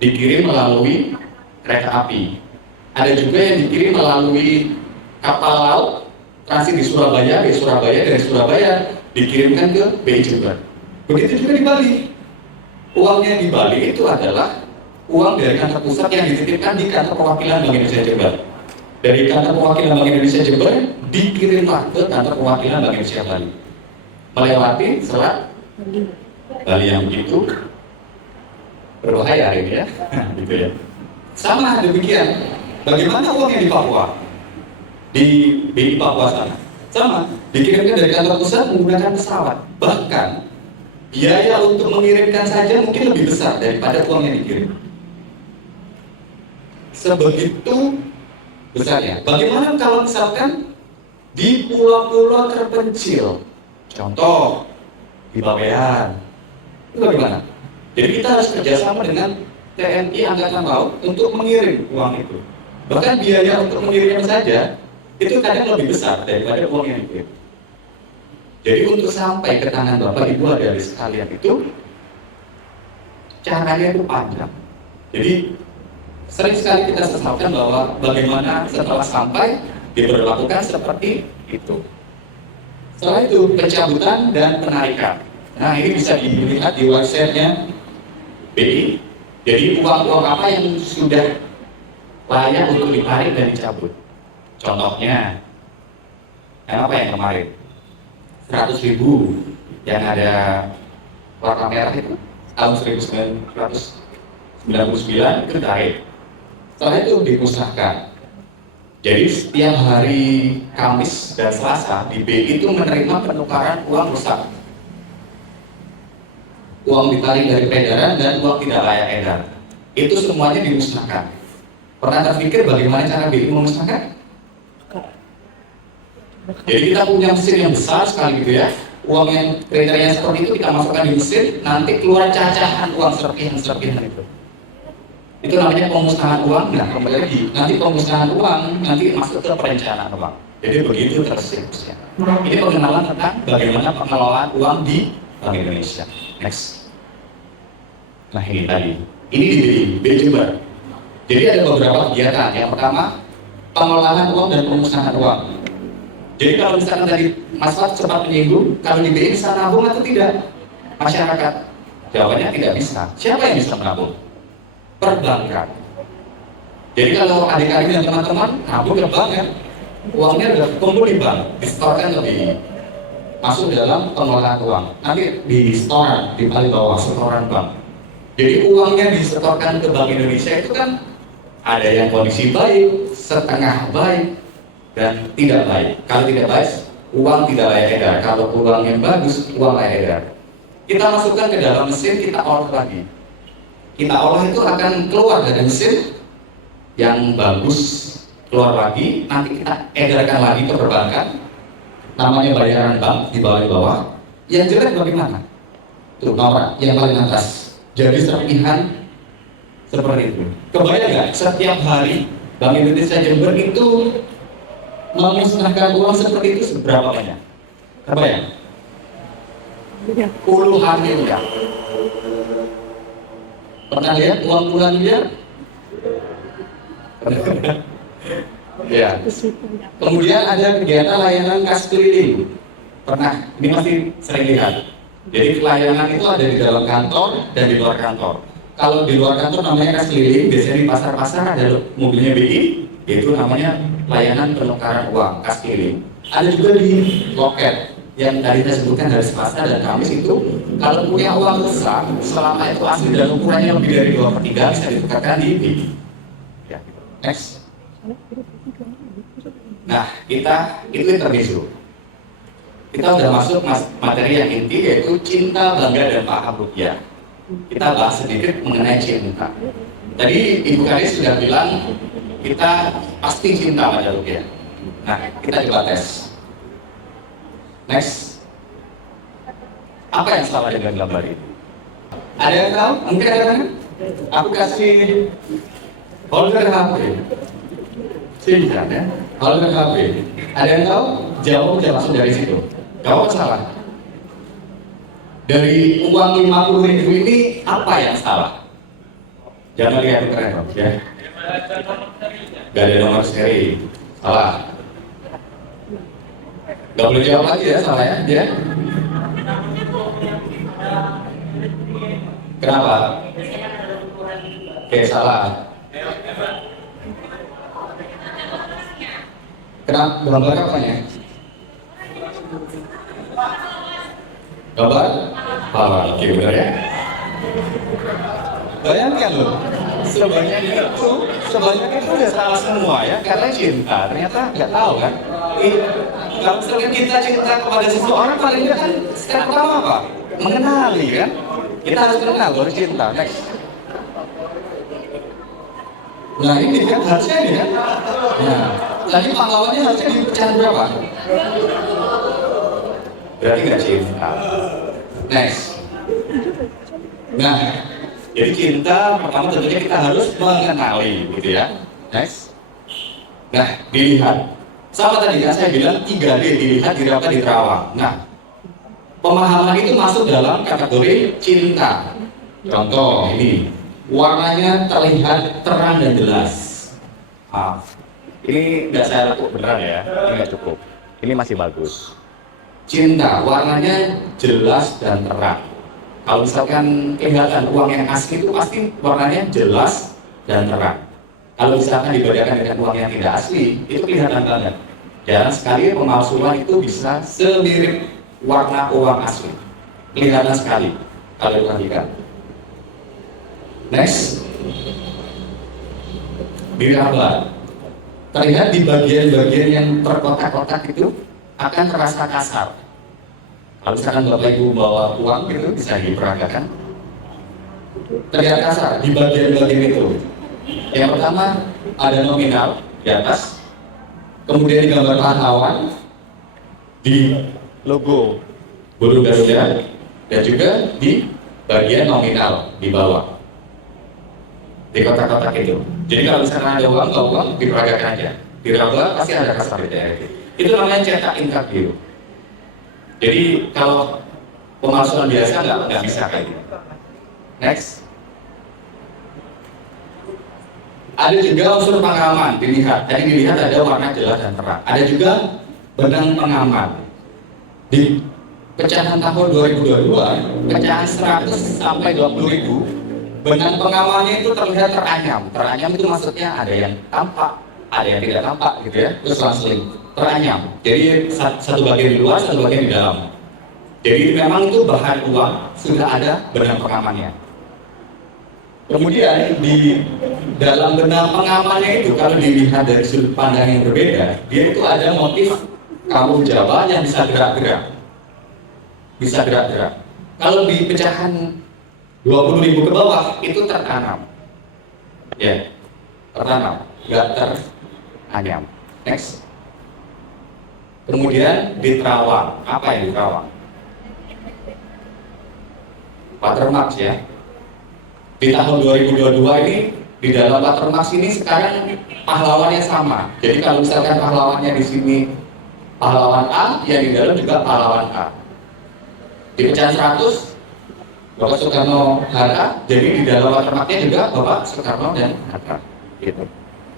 dikirim melalui kereta api. Ada juga yang dikirim melalui kapal laut transit di Surabaya, dari Surabaya dikirimkan ke BI Jember. Begitu juga di Bali. Uangnya di Bali itu adalah uang dari kantor pusat yang dititipkan di kantor perwakilan Bank Indonesia Jember. Dari kantor perwakilan Bank Indonesia Jember dikirimlah ke kantor perwakilan Bank Indonesia Bali, melewati selat Bali yang begitu berbahaya ini ya, gitu ya. Sama demikian, bagaimana uangnya di Papua, di BI Papua sana, sama dikirimkan dari kantor pusat menggunakan pesawat. Bahkan biaya untuk mengirimkan saja mungkin lebih besar daripada uang yang dikirim. Sebegitu besarnya. Bagaimana kalau misalkan di pulau-pulau terpencil, contoh di Bawean, itu bagaimana? Jadi kita harus kerjasama dengan TNI Angkatan Laut untuk mengirim uang itu. Bahkan biaya untuk mengirimnya saja itu kadang lebih besar daripada uang yang dikirim. Jadi untuk sampai ke tangan Bapak Ibu adik sekalian itu caranya itu panjang. Jadi sering sekali kita sesalkan bahwa bagaimana setelah sampai diberlakukan seperti itu. Setelah itu pencabutan dan penarikan. Nah ini bisa dilihat di websitenya BI. Jadi uang-uang apa yang sudah layak untuk ditarik dan dicabut. Contohnya, yang apa yang kemarin? 100.000 yang ada warna merah itu tahun 1999 itu ditarik. Setelah itu dimusnahkan. Jadi setiap hari Kamis dan Selasa di BI itu menerima penukaran uang rusak. Uang ditarik dari peredaran dan uang tidak layak edar. Itu semuanya dimusnahkan. Pernah terpikir bagaimana cara BI memusnahkan? Jadi kita punya mesin yang besar sekali gitu ya. Uang yang peredarannya seperti itu kita masukkan di mesin, nanti keluar cacahan uang serpihan itu. Itu namanya pemusnahan uang. Nah kembali lagi, nanti pemusnahan uang nanti masuk ke perencanaan uang. Jadi begitu terus-terusnya. Ini pengenalan tentang bagaimana pengelolaan uang di Bank Indonesia. Next. Nah ini tadi, ini di BI Jember. Jadi ada beberapa kegiatan. Yang pertama, pengelolaan uang dan pemusnahan uang. Jadi kalau misalkan tadi Mas Fat sempat menyinggung, kalau di BI bisa nabung atau tidak? Masyarakat, jawabannya tidak bisa. Siapa yang bisa menabung? Perbankan. Jadi kalau adik-adik dan teman-teman nabung ke bank ya, uangnya udah kumpul di bank, disetorkan ke BI, masuk dalam pengelolaan uang. Nanti di setoran, di paling bawah setoran bank. Jadi uangnya disetorkan ke Bank Indonesia itu kan ada yang kondisi baik, setengah baik, dan tidak baik. Kalau tidak baik, uang tidak layak edar. Kalau uang yang bagus, uang layak edar. Kita masukkan ke dalam mesin, kita olah lagi. Kita olah itu akan keluar dari mesin yang bagus, keluar lagi. Nanti kita edarkan lagi ke perbankan. Namanya bayaran bank di bawah. Yang jelek bagaimana? Tuh nomor yang paling atas. Jadi serpihan seperti itu. Kebayang nggak? Setiap hari Bank Indonesia Jember itu memusnahkan uang seperti itu seberapa banyak? Kebayang? Puluhan miliar. Pernah lihat uang puluhan miliar? Ya. Kemudian ada kegiatan layanan kas keliling. Pernah? Ini masih sering lihat. Jadi layanan itu ada di dalam kantor dan di luar kantor. Kalau di luar kantor namanya kas keliling, biasanya di pasar-pasar ada mobilnya BI, itu namanya layanan penukaran uang, kas keliling. Ada juga di loket yang tadi saya sebutkan dari Selasa dan Kamis itu, kalau punya uang besar, selama itu asli dan ukurannya lebih dari 2/3 bisa ditukarkan di BI. Ya. Next. Nah, kita itu intermezzo. Kita sudah masuk materi yang inti yaitu cinta, bangga, dan paham rupiah. Kita bahas sedikit mengenai cinta. Tadi Ibu Kadis sudah bilang kita pasti cinta pada rupiah. Nah, kita coba tes. Next. Apa yang salah dengan gambar ini? Ada yang tahu? Mungkin ada kan? Aku kasih holder HP. Cinta ya? Holder HP. Ada yang tahu? Jawab aja langsung dari situ. Jawab salah. Dari uang 50.000 ini apa yang salah? Jangan lihat keren ya. Gak ada nomor seri. Salah. Gak boleh jawab lagi ya, salah ya dia. Kenapa? Oke, salah. Kenapa? Gambar apanya? Gambar? Oke, benar ya? Bayangkan loh, sebanyak itu udah salah semua ya, karena cinta. Ternyata nggak tahu kan? Kalau misalkan kita cinta kepada seseorang, paling nggak kan step pertama apa? Mengenali kan? Kita harus kenal baru cinta. Next. Nah ini kan harusnya ini kan. Nah, tadi pahlawannya harusnya di pecahan berapa? Berarti nggak cinta. Next. Nah, jadi cinta pertama tentunya kita harus mengenali, gitu ya. Next. Nah, dilihat. Sama tadi kan saya bilang 3D, dilihat, diraba, diterawang. Nah, pemahaman itu masuk dalam kategori cinta. Contoh ini, warnanya terlihat terang dan jelas. Ini nggak saya lakukan beneran ya, ini nggak cukup. Ini masih bagus. Cinta, warnanya jelas dan terang. Kalau misalkan kelihatan uang yang asli itu pasti warnanya jelas dan terang. Kalau misalkan dibedakan dengan uang yang tidak asli, itu kelihatan banget. Jarang sekali pemalsuan itu bisa semirip warna uang asli. Kelihatan sekali kalau diperhatikan. Next. Diraba. Terlihat di bagian-bagian yang terkotak-kotak itu akan terasa kasar. Kalau misalkan Bapak Ibu bawa uang gitu bisa diperagakan. Terlihat kasar di bagian-bagian itu. Yang pertama ada nominal di atas, kemudian di gambar pahlawan, di logo burung Garuda, dan juga di bagian nominal di bawah, di kotak-kotak itu. Jadi kalau misalkan ada uang diperagakan aja. Diraba pasti ada kasar di daerah itu. Itu namanya cetak intabiu. Jadi kalau pemalsuan biasa nggak bisa kayak gitu. Next. Ada juga unsur pengaman dilihat. Tadi dilihat ada warna jelas dan terang. Ada juga benang pengaman. Di pecahan tahun 2022, pecahan 100 sampai 20.000, benang pengamannya itu terlihat teranyam. Teranyam itu maksudnya ada yang tampak, ada yang tidak tampak gitu ya. Terus langsung teranyam. Jadi satu bagian di luar, satu bagian di dalam. Jadi memang itu bahan uang sudah ada benang pengamannya. Kemudian di dalam benang pengamannya itu kalau dilihat dari sudut pandang yang berbeda, dia itu ada motif kaum Jawa yang bisa gerak-gerak. Bisa gerak-gerak. Kalau di pecahan 20.000 ke bawah itu tertanam. Ya, tertanam, nggak teranyam. Next. Kemudian diterawang. Apa yang diterawang? Watermark ya. Di tahun 2022 ini di dalam watermark ini sekarang pahlawannya sama. Jadi kalau misalkan pahlawannya di sini pahlawan A, ya di dalam juga pahlawan A. Di pecahan 100 Bapak Soekarno Hatta, jadi di dalam watermarknya juga Bapak Soekarno dan Hatta. Gitu.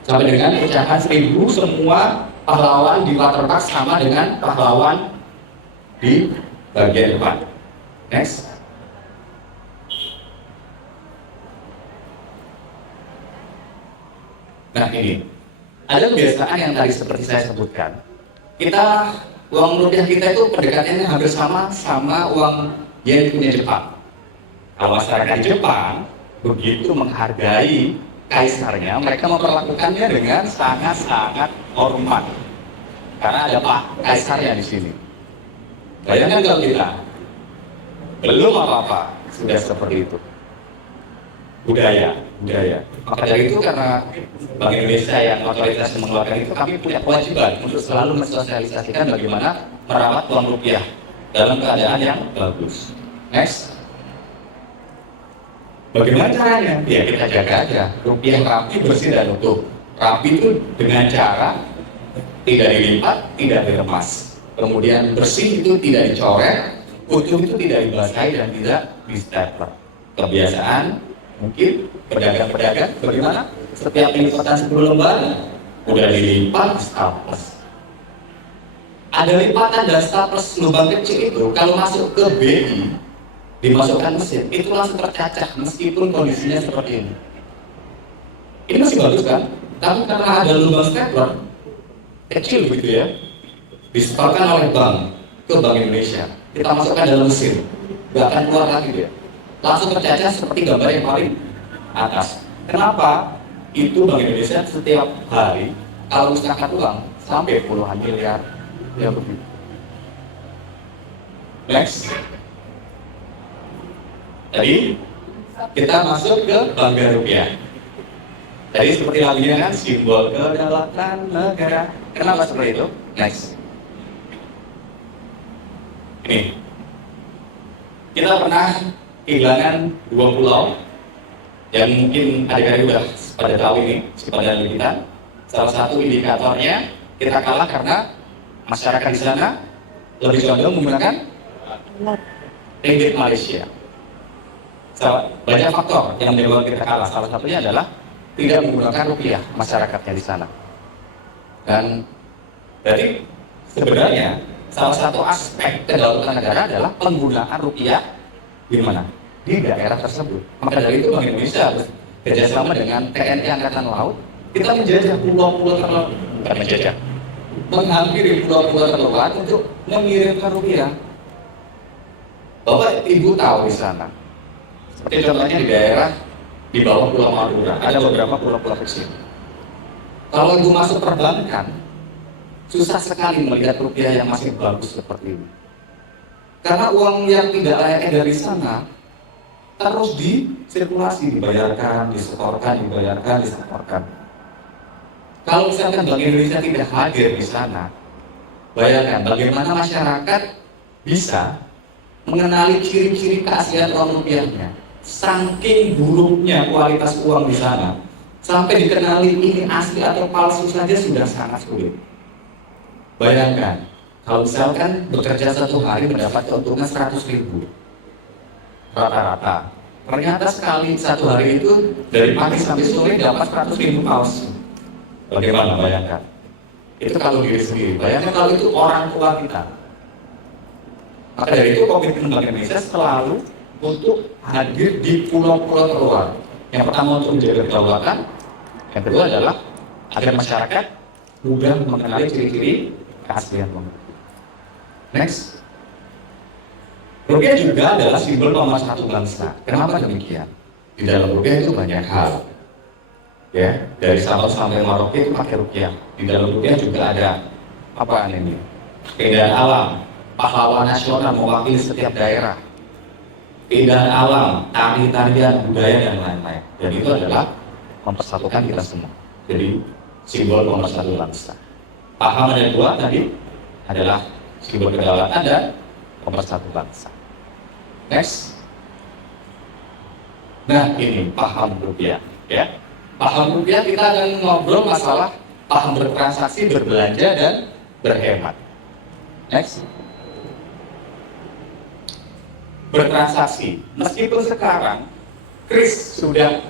Sampai dengan pecahan 1000 semua pahlawan di watermark sama dengan pahlawan di bagian depan. Next. Nah ini, ada kebiasaan yang tadi seperti saya sebutkan. Uang rupiah kita itu pendekatannya hampir sama uang yen punya Jepang. Kalau masyarakat Jepang begitu menghargai kaisarnya, mereka memperlakukannya dengan sangat-sangat hormat. Karena ada Pak Kaisarnya di sini. Bayangkan kalau kita belum apa-apa sudah seperti itu. Budaya. Maka dari itu karena Bank Indonesia yang otoritas mengeluarkan itu, kami punya kewajiban untuk selalu mensosialisasikan bagaimana merawat uang rupiah dalam keadaan yang bagus. Next. Bagaimana caranya? Ya kita jaga aja. Rupiah rapi, bersih dan utuh. Rapi itu dengan cara tidak dilipat, tidak diremas. Kemudian bersih itu tidak dicoret, utuh itu tidak dibasahi dan tidak di-stapler. Kebiasaan mungkin pedagang-pedagang bagaimana? Setiap lipatan 10 lembar udah dilipat staples. Ada lipatan dan staples lubang kecil itu kalau masuk ke BI dimasukkan mesin itu langsung tercacah meskipun kondisinya seperti ini. Ini masih bagus kan? Tapi karena ada lubang stapler kecil begitu ya, disetorkan oleh bank ke Bank Indonesia, kita masukkan dalam mesin, nggak akan keluar lagi dia. Langsung tercacah seperti gambar yang paling atas. Kenapa? Itu Bank Indonesia setiap hari kalau misalkan uang sampai puluhan miliar ya begitu. Next. Jadi kita masuk ke Bangga Rupiah. Jadi seperti lagunya kan, simbol kedaulatan negara. Kenapa seperti itu? Next. Ini. Kita pernah kehilangan 2 pulau yang mungkin adik-adik udah pada tahu ini, pada kita. Salah satu indikatornya kita kalah karena masyarakat di sana lebih condong menggunakan ringgit Malaysia. Banyak faktor yang menyebabkan kita kalah. Salah satunya adalah tidak menggunakan rupiah masyarakatnya di sana. Dan jadi sebenarnya salah satu aspek kedaulatan negara adalah penggunaan rupiah di mana? Di daerah tersebut. Maka dari itu Bank Indonesia kerjasama dengan TNI Angkatan Laut, kita menjajah pulau-pulau terluar, bukan menjajah, menghampiri pulau-pulau terluar untuk mengirimkan rupiah. Bapak Ibu tahu di sana, seperti contohnya di daerah di bawah Pulau Madura, ada beberapa pulau-pulau kecil. Kalau Ibu masuk perbankan, susah sekali melihat rupiah yang masih bagus seperti ini. Karena uang yang tidak layaknya dari sana terus disirkulasi, dibayarkan, disetorkan. Kalau misalkan Bank Indonesia tidak hadir di sana, bayangkan bagaimana masyarakat bisa mengenali ciri-ciri keaslian uang rupiahnya. Saking buruknya kualitas uang di sana, sampai dikenali ini asli atau palsu saja sudah sangat sulit. Bayangkan, kalau misalkan bekerja 1 hari mendapat keuntungan 100.000 rata-rata, ternyata sekali 1 hari itu dari pagi sampai sore dapat 100.000 palsu. Bagaimana bayangkan? Itu kalau diri sendiri. Bayangkan kalau itu orang tua kita. Maka dari itu komitmen Bank Indonesia selalu untuk hadir di pulau-pulau terluar. Yang pertama untuk menjaga kedaulatan, yang kedua adalah agar masyarakat mudah mengenali ciri-ciri keaslian uang. Next. Rupiah juga adalah simbol pemersatu bangsa. Kenapa demikian? Di dalam rupiah itu banyak hal. Ya, dari Sabang sampai Merauke itu pakai rupiah. Di dalam rupiah juga ada apaan ini? Keindahan alam, pahlawan nasional mewakili setiap daerah. Keindahan alam, tari-tarian, budaya dan lain-lain. Dan itu adalah mempersatukan kita semua. Jadi simbol pemersatu bangsa. Paham yang kedua tadi adalah simbol kedaulatan dan pemersatu bangsa. Next. Nah ini paham rupiah, ya. Paham rupiah kita akan ngobrol masalah paham bertransaksi, berbelanja dan berhemat. Next. Bertransaksi. Meskipun sekarang kris sudah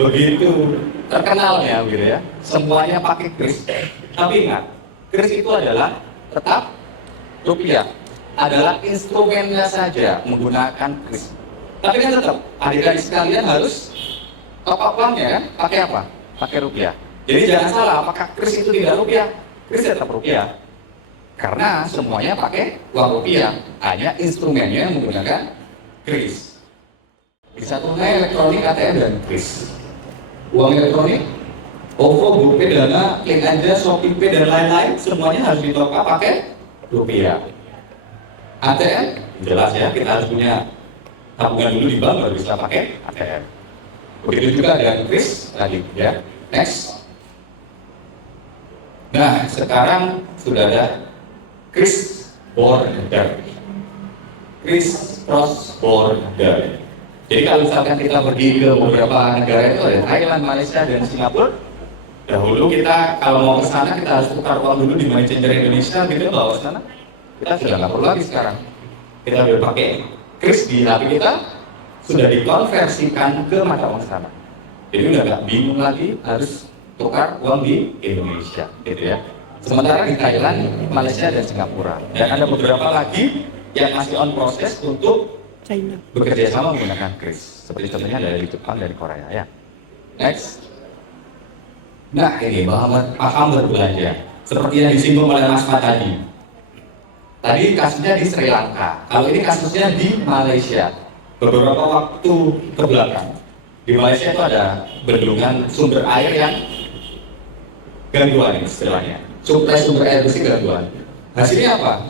begitu terkenalnya gitu ya, semuanya pakai kris. Tapi ingat, kris itu adalah tetap rupiah, adalah instrumennya saja menggunakan kris. Tapi kan tetap adik-adik sekalian harus top up uangnya kan, pakai apa? Pakai rupiah. Jadi jangan salah, apakah kris itu tidak rupiah? Kris tetap rupiah. Karena semuanya pakai uang rupiah, hanya instrumennya yang menggunakan kris. Bisa tunai, elektronik, ATM, dan kris. Uang elektronik, OVO, GoPay, Dana, Klik Aja, Shopee Pay, dan lain-lain, semuanya harus ditop up pakai rupiah. ATM, jelas ya, kita harus punya tabungan dulu di bank baru bisa pakai ATM. Begitu juga dengan kris tadi ya. Next. Nah, sekarang sudah ada kris border, kris cross border. Jadi kalau misalkan kita pergi ke beberapa negara itu ada Thailand, Malaysia, dan Singapura. Dahulu kita kalau mau ke sana kita harus tukar uang dulu di money changer Indonesia, gitu bawa ke sana. Kita sudah nggak perlu lagi sekarang. Kita udah pakai kris di HP kita, sudah dikonversikan ke mata uang sana. Jadi udah nggak bingung lagi harus tukar uang di Indonesia, gitu ya. Sementara di Thailand, Malaysia, dan Singapura. Dan ada beberapa lagi yang masih on proses untuk bekerja sama menggunakan kris. Seperti contohnya dari Jepang dan Korea ya. Next. Nah ini paham berbelanja. Seperti yang disinggung oleh Mas Mat tadi. Tadi kasusnya di Sri Lanka. Kalau ini kasusnya di Malaysia. Beberapa waktu ke belakang. Di Malaysia itu ada bendungan sumber air yang gangguan istilahnya. Suplai sumber air bersih gangguan. Hasilnya apa?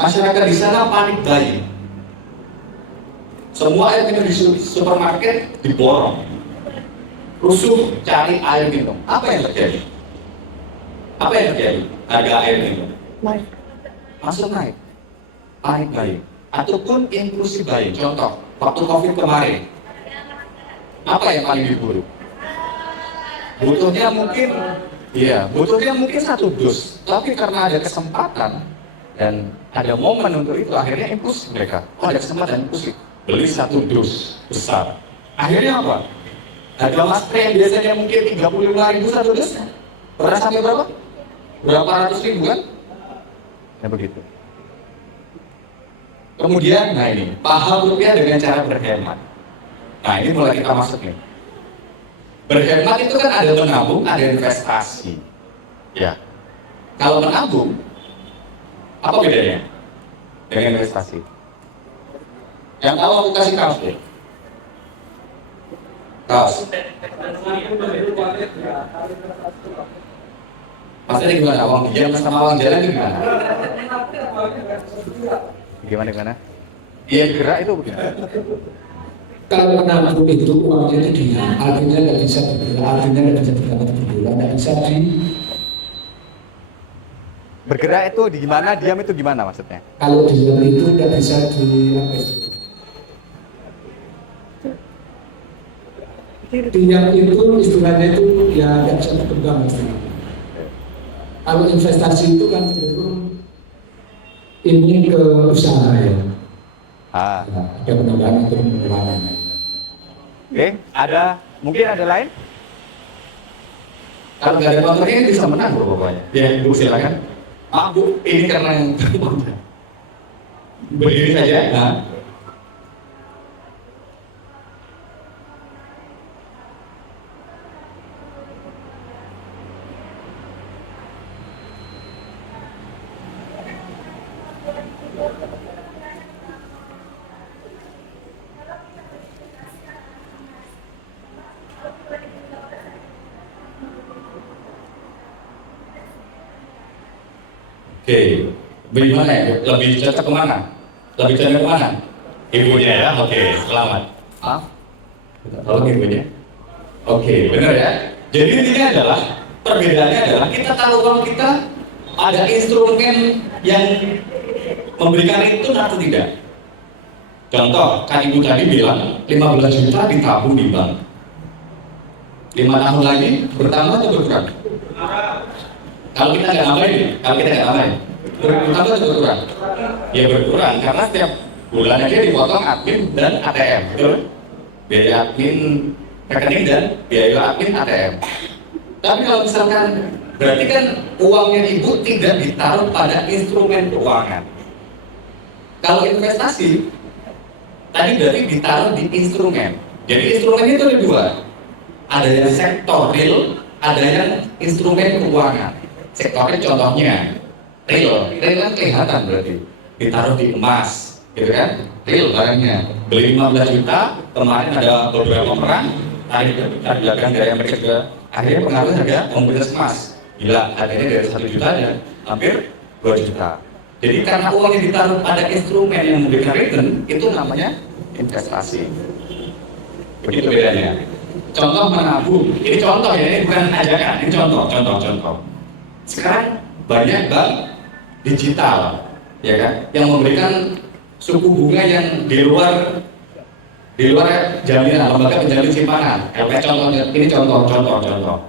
Masyarakat di sana panik buying. Semua air minum di supermarket diborong. rusuh cari air minum. Apa yang terjadi? Apa yang terjadi? Harga air minum naik. Masuk naik. Panik buying ataupun impulsif buying. Contoh, waktu Covid kemarin, apa yang paling diburu? Butuhnya mungkin 1 dus, tapi karena ada kesempatan dan ada momen untuk itu, akhirnya impulsif mereka. Oh, ada kesempatan impulsif, beli 1 dus besar. Akhirnya apa? Harga masker yang biasanya mungkin 35.000 1 dus, pernah sampai berapa? Berapa ratus ribu kan? Ya begitu. Kemudian, nah ini, paham rupiah dengan cara berhemat. Nah ini mulai kita masuk nih. Berhemat itu kan ada menabung, ada investasi. Ya. Kalau menabung, apa bedanya dengan investasi? Yang tahu aku kasih kaos deh. Kaos. Maksudnya gimana? Uang diam sama uang jalan gimana? Gimana? Iya gerak itu begini. Kalau menabung itu uangnya itu diam, artinya nggak bisa bergerak, artinya nggak bisa bergerak berbulan, nggak bisa Bergerak itu di gimana? Diam itu gimana maksudnya? kalau diam itu nggak bisa diam itu istilahnya itu ya nggak bisa berkembang istilahnya. Kalau investasi itu kan cenderung ini ke usaha ya. Ada penambahan atau pengurangan. Oke, mungkin ada lain? Kalau nggak ada motornya bisa menang bro pokoknya. Ya, ibu silakan. Bu, ini karena yang berdiri saja. Nah. Oke, bagaimana ya? Lebih cocok kemana? Lebih cocok kemana? Ibunya ya? Oke, selamat. Tolong ibunya. Oke, benar ya? Jadi intinya adalah, perbedaannya adalah kita tahu kalau kita ada instrumen yang memberikan return atau tidak. Contoh, kan ibu tadi bilang 15 juta ditabung di bank. 5 tahun lagi bertambah atau berkurang? Kalau kita nggak ngapain, bertambah atau berkurang? Ya berkurang, karena setiap bulannya dia dipotong admin dan ATM, betul? Biaya admin rekening dan biaya admin ATM. Tapi kalau misalkan, berarti kan uangnya ibu tidak ditaruh pada instrumen keuangan. Kalau investasi, tadi berarti ditaruh di instrumen. Jadi instrumennya itu ada 2. Ada yang sektor real, ada yang instrumen keuangan. Sektornya contohnya real kan kelihatan berarti ditaruh di emas, gitu kan? Real barangnya beli 15 juta, kemarin ada beberapa perang, tadi dagang dari Amerika juga, akhirnya pengaruh harga komoditas emas, gila harganya dari 1 juta dan hampir 2 juta. Jadi karena uangnya ditaruh pada instrumen yang memberikan return, itu namanya investasi. Begitu bedanya. Contoh menabung, ini contoh ya, ini bukan ajakan, ini contoh. Sekarang banyak bank digital, ya kan, yang memberikan suku bunga yang di luar jaminan lembaga penjamin simpanan. Ini contoh.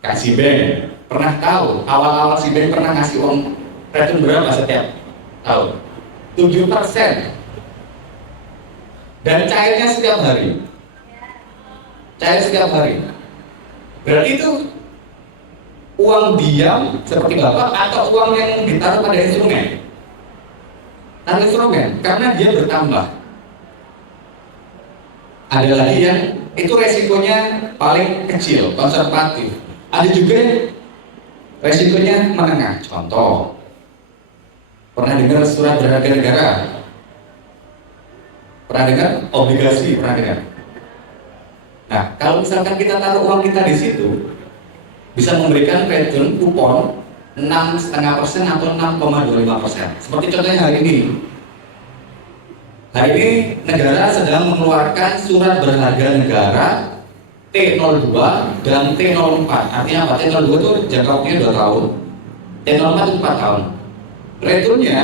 Kasih bank, pernah tahu awal-awal si bank pernah ngasih uang return berapa setiap tahun? 7%. Dan cairnya setiap hari. Berarti itu uang diam seperti Bapak atau uang yang ditaruh pada instrumen? Taruh instrumen, karena dia bertambah. Ada lagi yang itu resikonya paling kecil, konservatif. Ada juga yang resikonya menengah. Contoh, pernah dengar surat berharga negara? Pernah dengar? Obligasi, pernah dengar? Nah, kalau misalkan kita taruh uang kita di situ, bisa memberikan return kupon 6,5% atau 6,25%. Seperti contohnya hari ini. Hari ini negara sedang mengeluarkan surat berharga negara T02 dan T04. Artinya apa? T02 itu jangka waktunya 2 tahun, T04 itu 4 tahun. Returnnya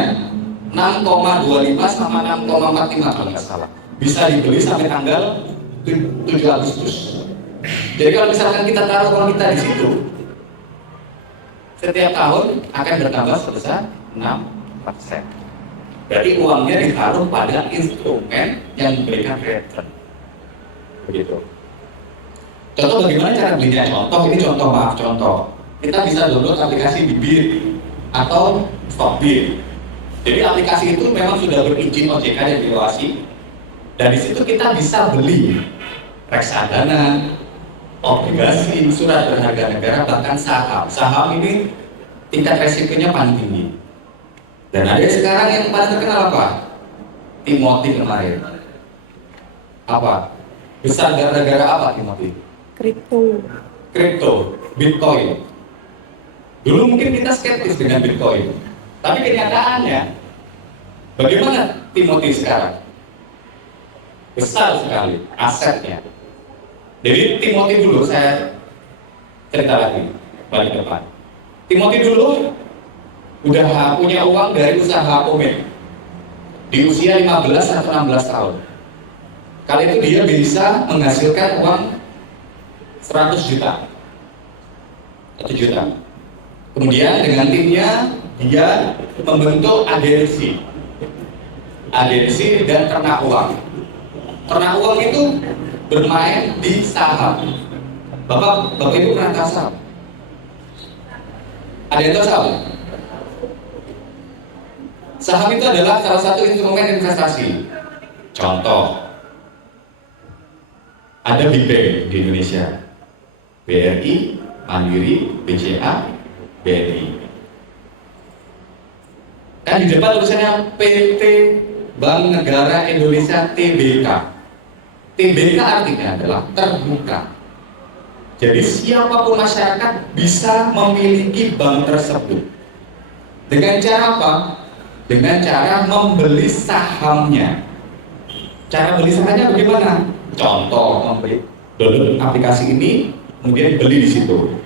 6,25 sama 6,45 kalau nggak salah. Bisa dibeli sampai tanggal 7 Agustus. Jadi kalau misalkan kita taruh uang kita di situ, setiap tahun akan bertambah sebesar 6%. Berarti uangnya ditaruh pada instrumen yang memberikan return. Begitu. Contoh bagaimana cara belinya? Ini contoh. Kita bisa download aplikasi Bibit atau Stockbit. Jadi aplikasi itu memang sudah berizin OJK dan diawasi. Dan di situ kita bisa beli reksadana, obligasi, surat berharga negara, bahkan saham. Saham ini tingkat resikonya paling tinggi. Dan ada sekarang yang paling terkenal apa? Timothy kemarin. Apa? Besar gara-gara apa Timothy? Kripto, Bitcoin. Dulu mungkin kita skeptis dengan Bitcoin. Tapi kenyataannya, bagaimana Timothy sekarang? Besar sekali asetnya. Jadi Timothy dulu, saya cerita lagi, balik depan. Timothy dulu udah punya uang dari usaha pomade di usia 15 atau 16 tahun. Kali itu dia bisa menghasilkan uang 100 juta. 1 juta. Kemudian dengan timnya dia membentuk agensi dan ternak uang. Ternak uang itu bermain di saham. Bapak Ibu pernah tahu saham? Ada yang tahu saham? Saham itu adalah salah satu instrumen investasi. Contoh, ada Big Bank di Indonesia, BRI, Mandiri, BCA, BNI. Kan di depan tulisannya PT Bank Negara Indonesia TBK. TBK artinya adalah terbuka. Jadi siapapun masyarakat bisa memiliki bank tersebut. Dengan cara apa? Dengan cara membeli sahamnya. Cara beli sahamnya bagaimana? Contoh, membeli download aplikasi ini, kemudian beli di situ.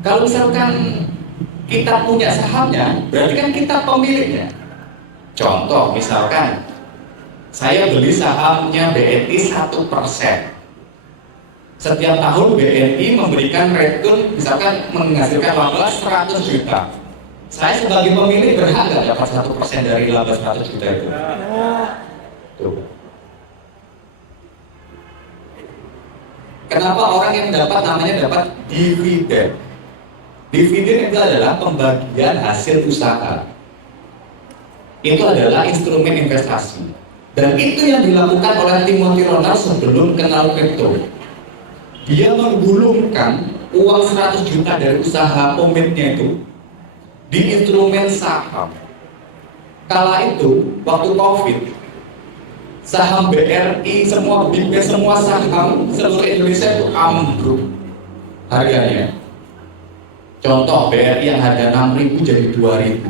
Kalau misalkan kita punya sahamnya, berarti kan kita pemiliknya. Contoh, misalkan saya beli sahamnya BNI 1%. Setiap tahun BNI memberikan return, misalkan menghasilkan laba 100 juta. Saya sebagai pemilik berhak nggak dapat 1% dari laba 100 juta itu? Tuh. Kenapa orang yang dapat dividen? Dividen itu adalah pembagian hasil usaha. Itu adalah instrumen investasi. Dan itu yang dilakukan oleh Timothy Ronald sebelum kenal kripto. Dia menggulungkan uang 100 juta dari usaha pomade-nya itu di instrumen saham. Kala itu, waktu COVID, saham BRI, semua saham seluruh Indonesia itu ambruk harganya. Contoh, BRI yang harga 6.000 jadi 2.000.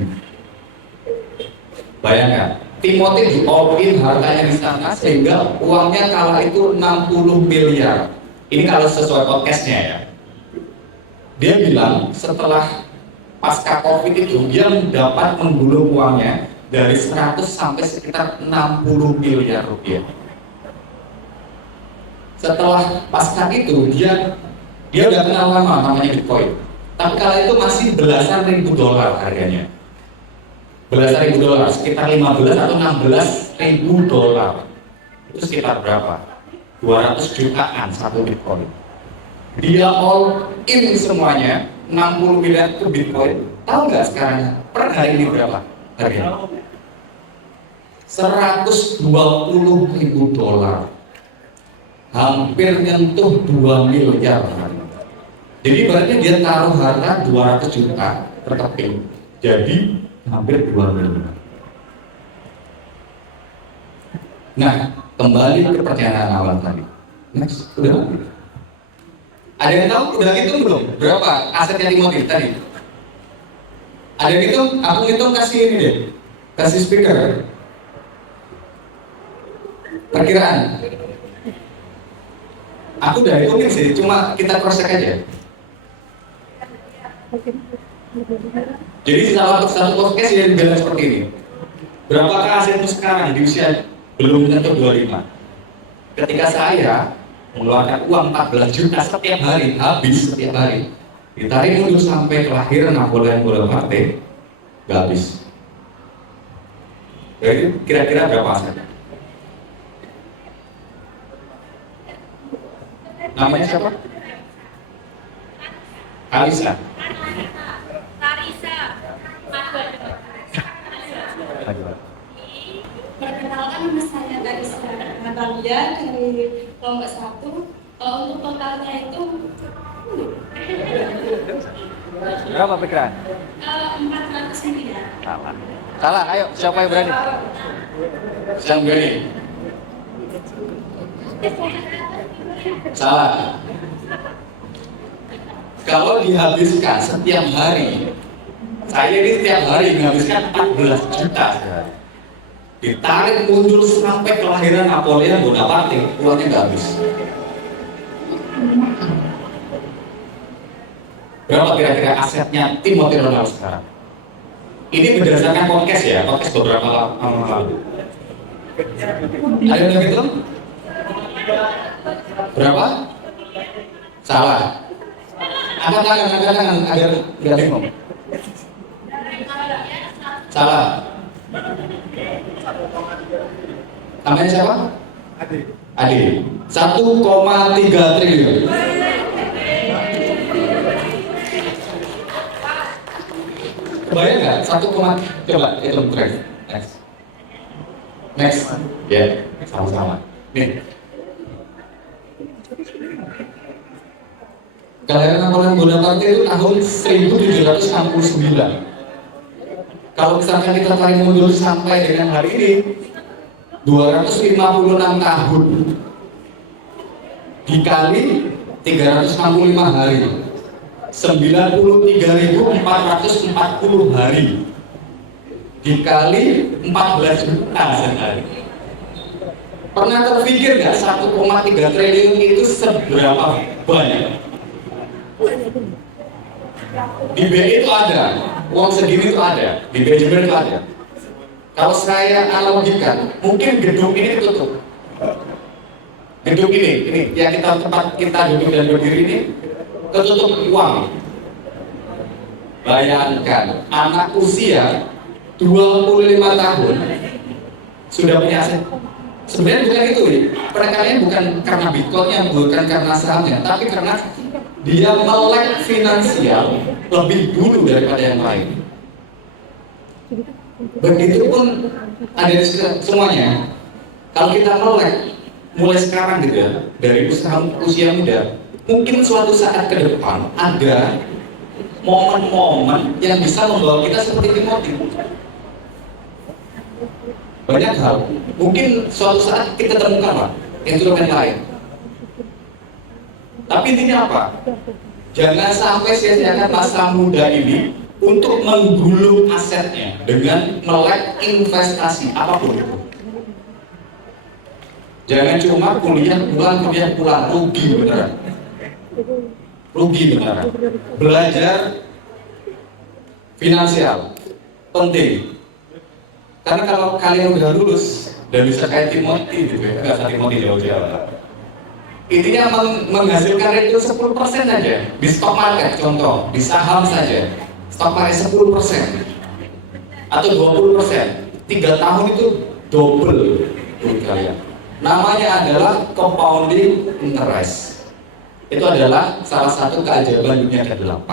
Bayangkan, Timothy di all-in harganya di sana sehingga uangnya kala itu 60 miliar. Ini kalau sesuai podcastnya ya. Dia bilang setelah pasca COVID itu dia dapat menggulung uangnya dari 100 sampai sekitar 60 miliar rupiah. Setelah pasca itu dia udah kenal lama namanya Bitcoin. Tapi kala itu masih belasan ribu dolar harganya. Belasan ribu dolar, sekitar 15 atau 16 ribu dolar. Itu sekitar berapa? 200 jutaan satu Bitcoin. Dia all in semuanya, 60 miliar ke Bitcoin. Tahu nggak sekarang per hari ini berapa harganya? 120 ribu dolar. Hampir nyentuh 2 miliar. Jadi berarti dia taruh harga 200 juta per keping. Jadi hampir 2 miliar. Nah, kembali ke pertanyaan awal tadi. Next, udah. Ada yang tahu udah hitung belum? Berapa asetnya Timothy tadi? Ada yang hitung? Aku hitung kasih ini deh. Kasih speaker. Perkiraan. Aku udah hitungin sih, cuma kita cross check aja. Jadi satu podcast yang bilang seperti ini. Berapakah asetmu sekarang di usia belum tentu 25? Ketika saya mengeluarkan uang 14 juta setiap hari, habis setiap hari, ditarik mundur sampai kelahiran Napoleon Bonaparte, nggak habis. Jadi kira-kira berapa asetnya? Namanya siapa? Alisa. Perkenalkan, nama saya Tarisa Natalia dari kelompok 1. Untuk totalnya itu Berapa pikiran? 400 miliar. Salah. Salah, ayo siapa yang berani? Yang berani? Salah. Kalau dihabiskan setiap hari, saya ini setiap hari menghabiskan 14 juta. Ditarik mundur sampai kelahiran Napoleon Bonaparte, uangnya nggak habis. Berapa kira-kira asetnya Timothy Ronaldo sekarang? Ini berdasarkan podcast ya, podcast beberapa lama lalu. Ada yang begitu? Berapa? Salah. Angkat tangan agar nggak bingung. Salah. Namanya siapa? Adi. 1,3 triliun. Kebayang nggak? Coba hitung tren. Next. Ya, sama-sama. Nih. Kelahiran Napoleon Bonaparte itu tahun 1769. Kalau misalkan kita tarik mundur sampai dengan hari ini 256 tahun dikali 365 hari 93.440 hari dikali 14 juta sehari. Pernah terpikir nggak 1,3 triliun itu seberapa banyak? Di BI itu ada, uang segini itu ada, di manajemen itu ada. Kalau saya analogikan, mungkin gedung ini tutup. Gedung ini yang tempat kita duduk dan berdiri ini ketutup uang. Bayangkan anak usia 25 tahun sudah punya aset. Sebenarnya bukan itu, penekanannya bukan karena bitcoinnya, bukan karena sahamnya, tapi karena dia melek finansial lebih dulu daripada yang lain. Begitupun ada di semuanya. Kalau kita melek mulai sekarang gitu ya, dari usia muda, mungkin suatu saat ke depan ada momen-momen yang bisa membawa kita seperti Timothy. Banyak hal, mungkin suatu saat kita temukan lah instrumen lain. Tapi intinya apa? Jangan sampai sia-siakan masa muda ini untuk menggulung asetnya dengan melek investasi apapun itu. Jangan cuma kuliah pulang, rugi beneran. Rugi beneran. Belajar finansial penting. Karena kalau kalian udah lulus dan bisa kayak Timothy gitu ya, nggak usah Timothy jauh-jauh. Intinya menghasilkan return 10% saja di stock market, contoh di saham saja stock market 10% atau 20%, 3 tahun itu double duit kalian. Namanya adalah compounding interest. Itu adalah salah satu keajaiban dunia ke-8.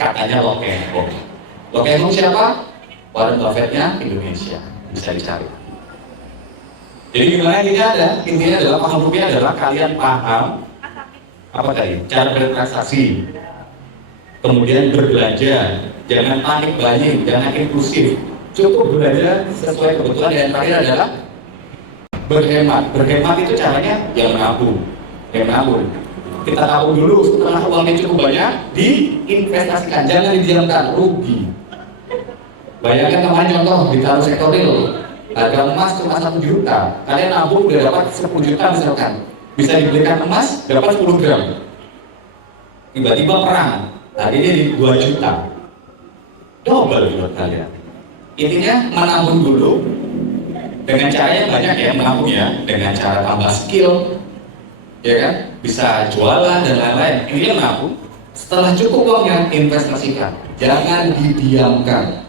Katanya Lokenhong. Lokenhong siapa? Warren Buffett-nya Indonesia, bisa dicari. Jadi gimana ini ada? Intinya adalah paham rupiah adalah kalian paham apa tadi? Cara bertransaksi, kemudian berbelanja, jangan panik buying, jangan impulsif, cukup belanja sesuai kebutuhan. Dan yang terakhir adalah berhemat. Berhemat itu caranya ya menabung, Kita tabung dulu, setelah uangnya cukup banyak, diinvestasikan, jangan didiamkan, rugi. Bayangkan kemarin contoh ditaruh sektor real. Harga emas cuma 1 juta, kalian nabung udah dapat 10 juta misalkan. bisa dibelikan emas dapat 10 gram. Tiba-tiba perang, tadinya di 2 juta. Double buat kalian. Intinya menabung dulu dengan cara yang banyak ya, menabung ya, dengan cara tambah skill, ya kan, bisa jualan dan lain-lain. Intinya menabung. Setelah cukup uangnya, investasikan. Jangan didiamkan.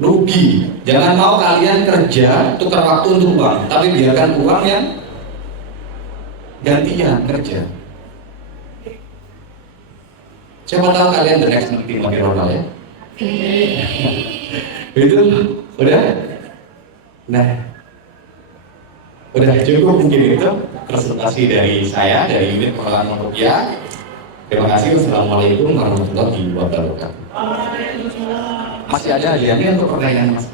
Rugi. Jangan mau kalian kerja tukar waktu untuk uang, tapi biarkan uang yang gantian kerja. Siapa tahu kalian the next Timothy Ronald ya? Itu udah? Nah, udah cukup mungkin itu presentasi dari saya dari unit pengelolaan rupiah. Terima kasih. Wassalamualaikum warahmatullahi wabarakatuh. Masih ada hadiahnya untuk pertanyaan Mas?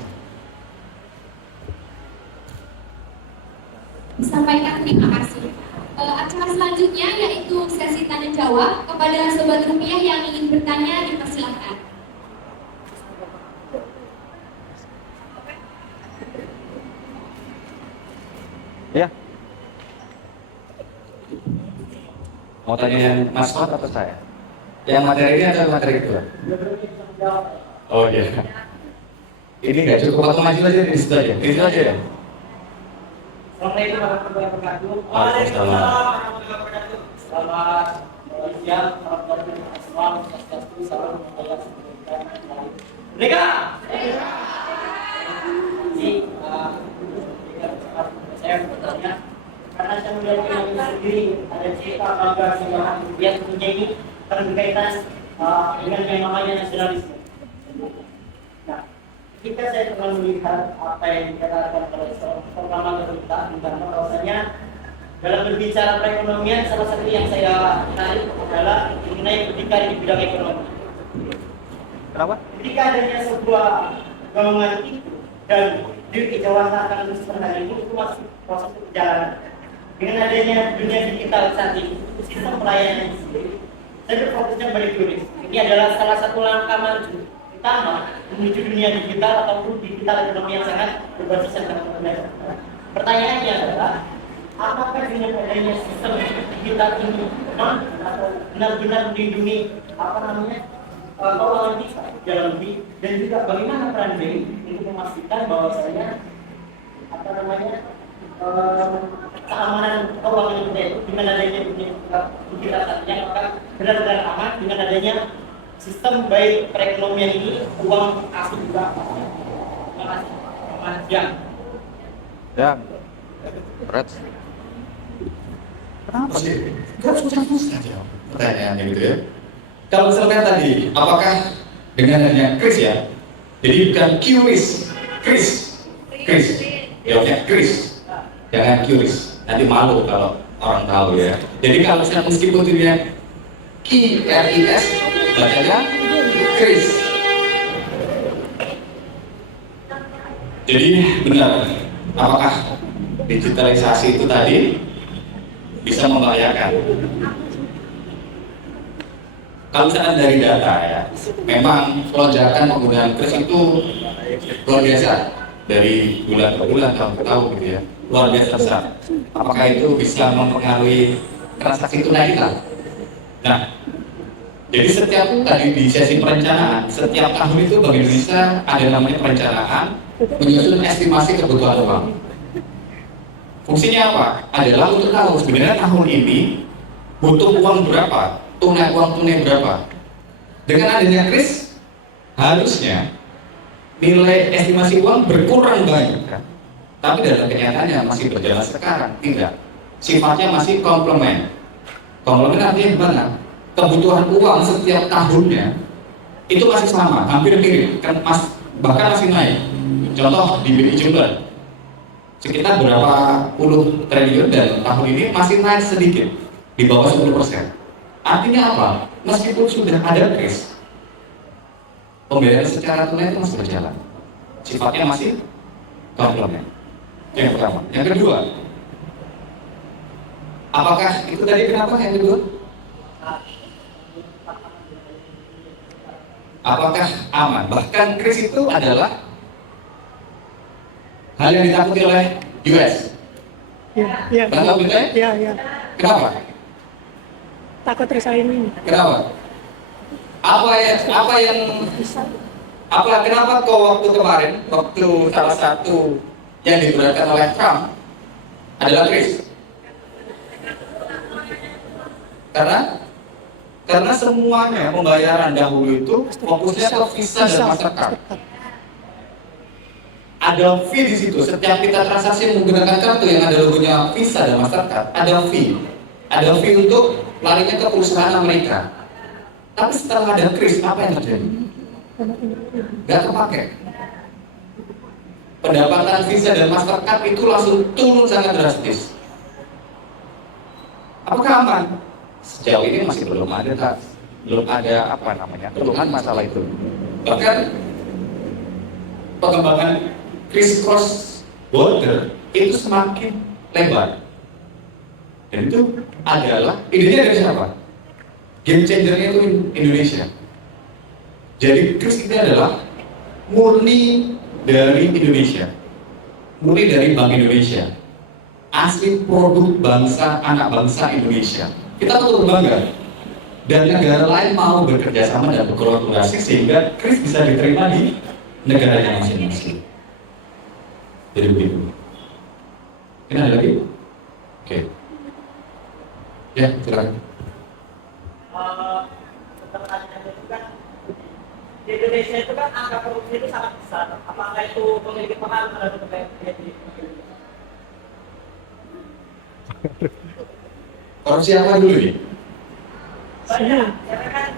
Sampaikan terima kasih. Acara selanjutnya yaitu sesi tanya jawab. Kepada sobat rupiah yang ingin bertanya dipersilakan. Ya. Mau tanya yang Mas Fat atau saya? Yang materi ini atau materi kedua? Oh iya. Ini nggak cukup waktu maju aja di situ aja. Di situ aja ya. Assalamualaikum warahmatullahi wabarakatuh. Waalaikumsalam. Selamat siang, selamat Merdeka! Saya bertanya, karena saya melihat ini sendiri ada cerita bangga sejarah yang tentunya ini berkaitan dengan yang namanya nasionalisme. Nah, ketika saya pernah melihat apa yang dikatakan oleh seorang pertama pemerintah tentang bahwasanya dalam berbicara perekonomian salah satu yang saya tarik adalah mengenai berdikari di bidang ekonomi. Kenapa? Ketika adanya sebuah gabungan itu dan dikejawatan sebenarnya itu masih proses perjalanan. Dengan adanya dunia digital saat ini, sistem pelayanan sendiri, saya berfokusnya pada QRIS. Ini adalah salah satu langkah maju utama menuju dunia digital ataupun digital ekonomi yang sangat berbasis teknologi. Pertanyaannya adalah, apakah dengan adanya sistem digital ini atau benar-benar melindungi keuangan kita dalam lebih, dan juga bagaimana peran BI untuk memastikan bahwasanya keamanan keuangan kita itu dengan adanya dunia digital yang akan benar-benar aman dengan adanya sistem baik perekonomian ini, uang asli juga. Terima kasih. Selamat siang. Ya. Red. Kenapa sih? Gak susah-susah ya pertanyaannya gitu ya. Kalau misalnya tadi, apakah dengan adanya Kris ya? Jadi bukan QRIS, Kris, jawabnya Kris, jangan QRIS. Nanti malu kalau orang tahu ya. Jadi kalau misalnya meskipun dia QRIS, bacanya Kris. Jadi benar, apakah digitalisasi itu tadi bisa membahayakan? Kalau misalkan dari data ya, memang lonjakan penggunaan Kris itu luar biasa dari bulan ke bulan, tahun ke tahun gitu ya, luar biasa besar. Apakah itu bisa mempengaruhi transaksi tunai kita? Nah, jadi setiap tadi di sesi perencanaan, setiap tahun itu Bank Indonesia ada namanya perencanaan menyusun estimasi kebutuhan uang. Fungsinya apa? Adalah untuk tahu sebenarnya tahun ini butuh uang berapa, uang tunai berapa. Dengan adanya Kris, harusnya nilai estimasi uang berkurang banyak kan? Tapi dalam kenyataannya masih berjalan sekarang, tidak. Sifatnya masih komplement. Komplement artinya gimana? Kebutuhan uang setiap tahunnya itu masih sama, hampir mirip, kan bahkan masih naik. Contoh di BI Jumlah sekitar berapa puluh triliun dan tahun ini masih naik sedikit di bawah 10%. Artinya apa? Meskipun sudah ada Kris, pembayaran secara tunai itu masih berjalan. Sifatnya masih komplement. Yang pertama. Yang kedua, apakah itu tadi kenapa yang kedua? Apakah aman? Bahkan Kris itu adalah hal yang ditakuti oleh US. Iya. Pernah tahu beritanya? Iya, iya. Kenapa? Takut resign ini. Kenapa? Kenapa kok waktu kemarin, waktu salah satu yang diberatkan oleh Trump adalah Chris? Karena semuanya pembayaran dahulu itu fokusnya ke Visa dan Mastercard. Ada fee di situ. Setiap kita transaksi menggunakan kartu yang ada logonya Visa dan Mastercard, ada fee. Ada fee untuk larinya ke perusahaan Amerika. Tapi setelah ada Kris, apa yang terjadi? Gak kepake. Pendapatan Visa dan Mastercard itu langsung turun sangat drastis. Apakah aman? Sejauh ini masih belum ada keluhan masalah itu. Bahkan pengembangan Kris cross border itu semakin lebar. Dan itu adalah idenya dari siapa? Game changernya itu Indonesia. Jadi Kris ini adalah murni dari Indonesia, murni dari Bank Indonesia, asli produk bangsa, anak bangsa Indonesia. Kita perlu bangga. Dan negara lain mau bekerja sama dan berkolaborasi sehingga Kris bisa diterima di negaranya masing-masing. Jadi begitu. Ini ada lagi? Oke. Ya, silakan. Di Indonesia itu kan angka korupsi itu sangat besar. Apakah itu memiliki pengaruh terhadap terjadi? Korupsi apa dulu nih? Banyak. Karena kan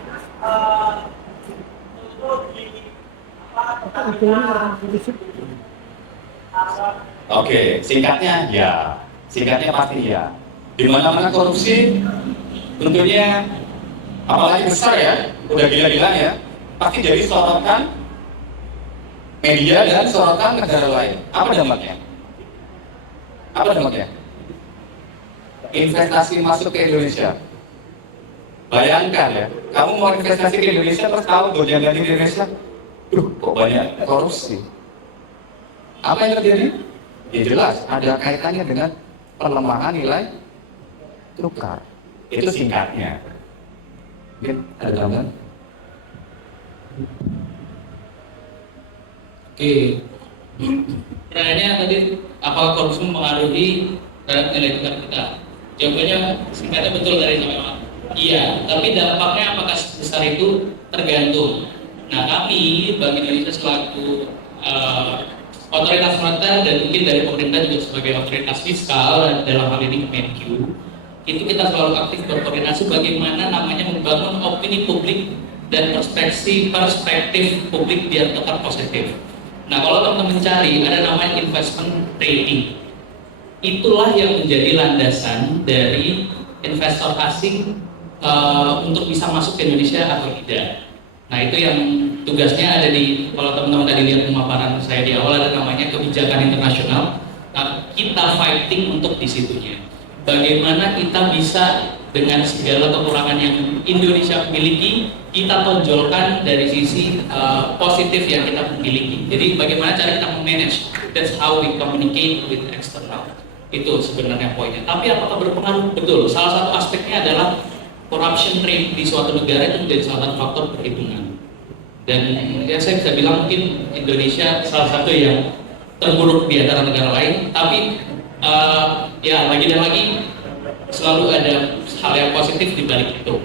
untuk di Oke, singkatnya ya. Singkatnya pasti ya. Di mana-mana korupsi tentunya apalagi besar ya, udah gila-gilaan ya, pasti jadi sorotan media dan sorotan negara lain. Apa dampaknya? Apa dampaknya? Investasi masuk ke Indonesia. Bayangkan ya, kamu mau investasi ke Indonesia terus tahu gonjang-ganjing di Indonesia, kok banyak korupsi. Apa yang terjadi? Ya jelas, ada kaitannya dengan pelemahan nilai tukar. Itu singkatnya. Mungkin ada gambaran? Oke. Pertanyaannya tadi, apakah korupsi mempengaruhi terhadap nilai tukar kita? Jawabannya singkatnya betul dari sama. Iya, tapi dampaknya apakah sebesar itu tergantung. Nah, kami Bank Indonesia selaku otoritas moneter dan mungkin dari pemerintah juga sebagai otoritas fiskal dalam hal ini Kemenq, itu kita selalu aktif berkoordinasi bagaimana namanya membangun opini publik dan perspektif publik biar tetap positif. Nah, kalau teman-teman cari ada namanya investment rating. Itulah yang menjadi landasan dari investor asing untuk bisa masuk ke Indonesia atau tidak. Nah, itu yang tugasnya ada di, kalau teman-teman tadi lihat pemaparan saya di awal, ada namanya kebijakan internasional. Nah, kita fighting untuk di situnya. Bagaimana kita bisa dengan segala kekurangan yang Indonesia miliki, kita tonjolkan dari sisi positif yang kita miliki. Jadi bagaimana cara kita memanage, that's how we communicate with external. Itu sebenarnya poinnya. Tapi apakah berpengaruh? Betul. Salah satu aspeknya adalah corruption rate di suatu negara itu menjadi salah satu faktor perhitungan. Dan ya saya bisa bilang mungkin Indonesia salah satu yang terburuk di antara negara lain. Tapi ya lagi dan lagi selalu ada hal yang positif di balik itu.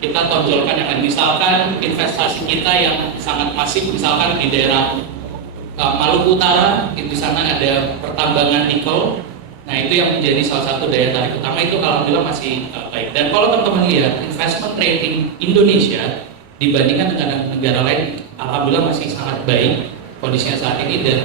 Kita tonjolkan yang lain. Misalkan investasi kita yang sangat masif, misalkan di daerah Maluku Utara, di sana ada pertambangan nikel. Nah, itu yang menjadi salah satu daya tarik utama, itu alhamdulillah masih baik. Dan kalau teman-teman lihat investment rating Indonesia dibandingkan dengan negara lain, alhamdulillah masih sangat baik kondisinya saat ini. Dan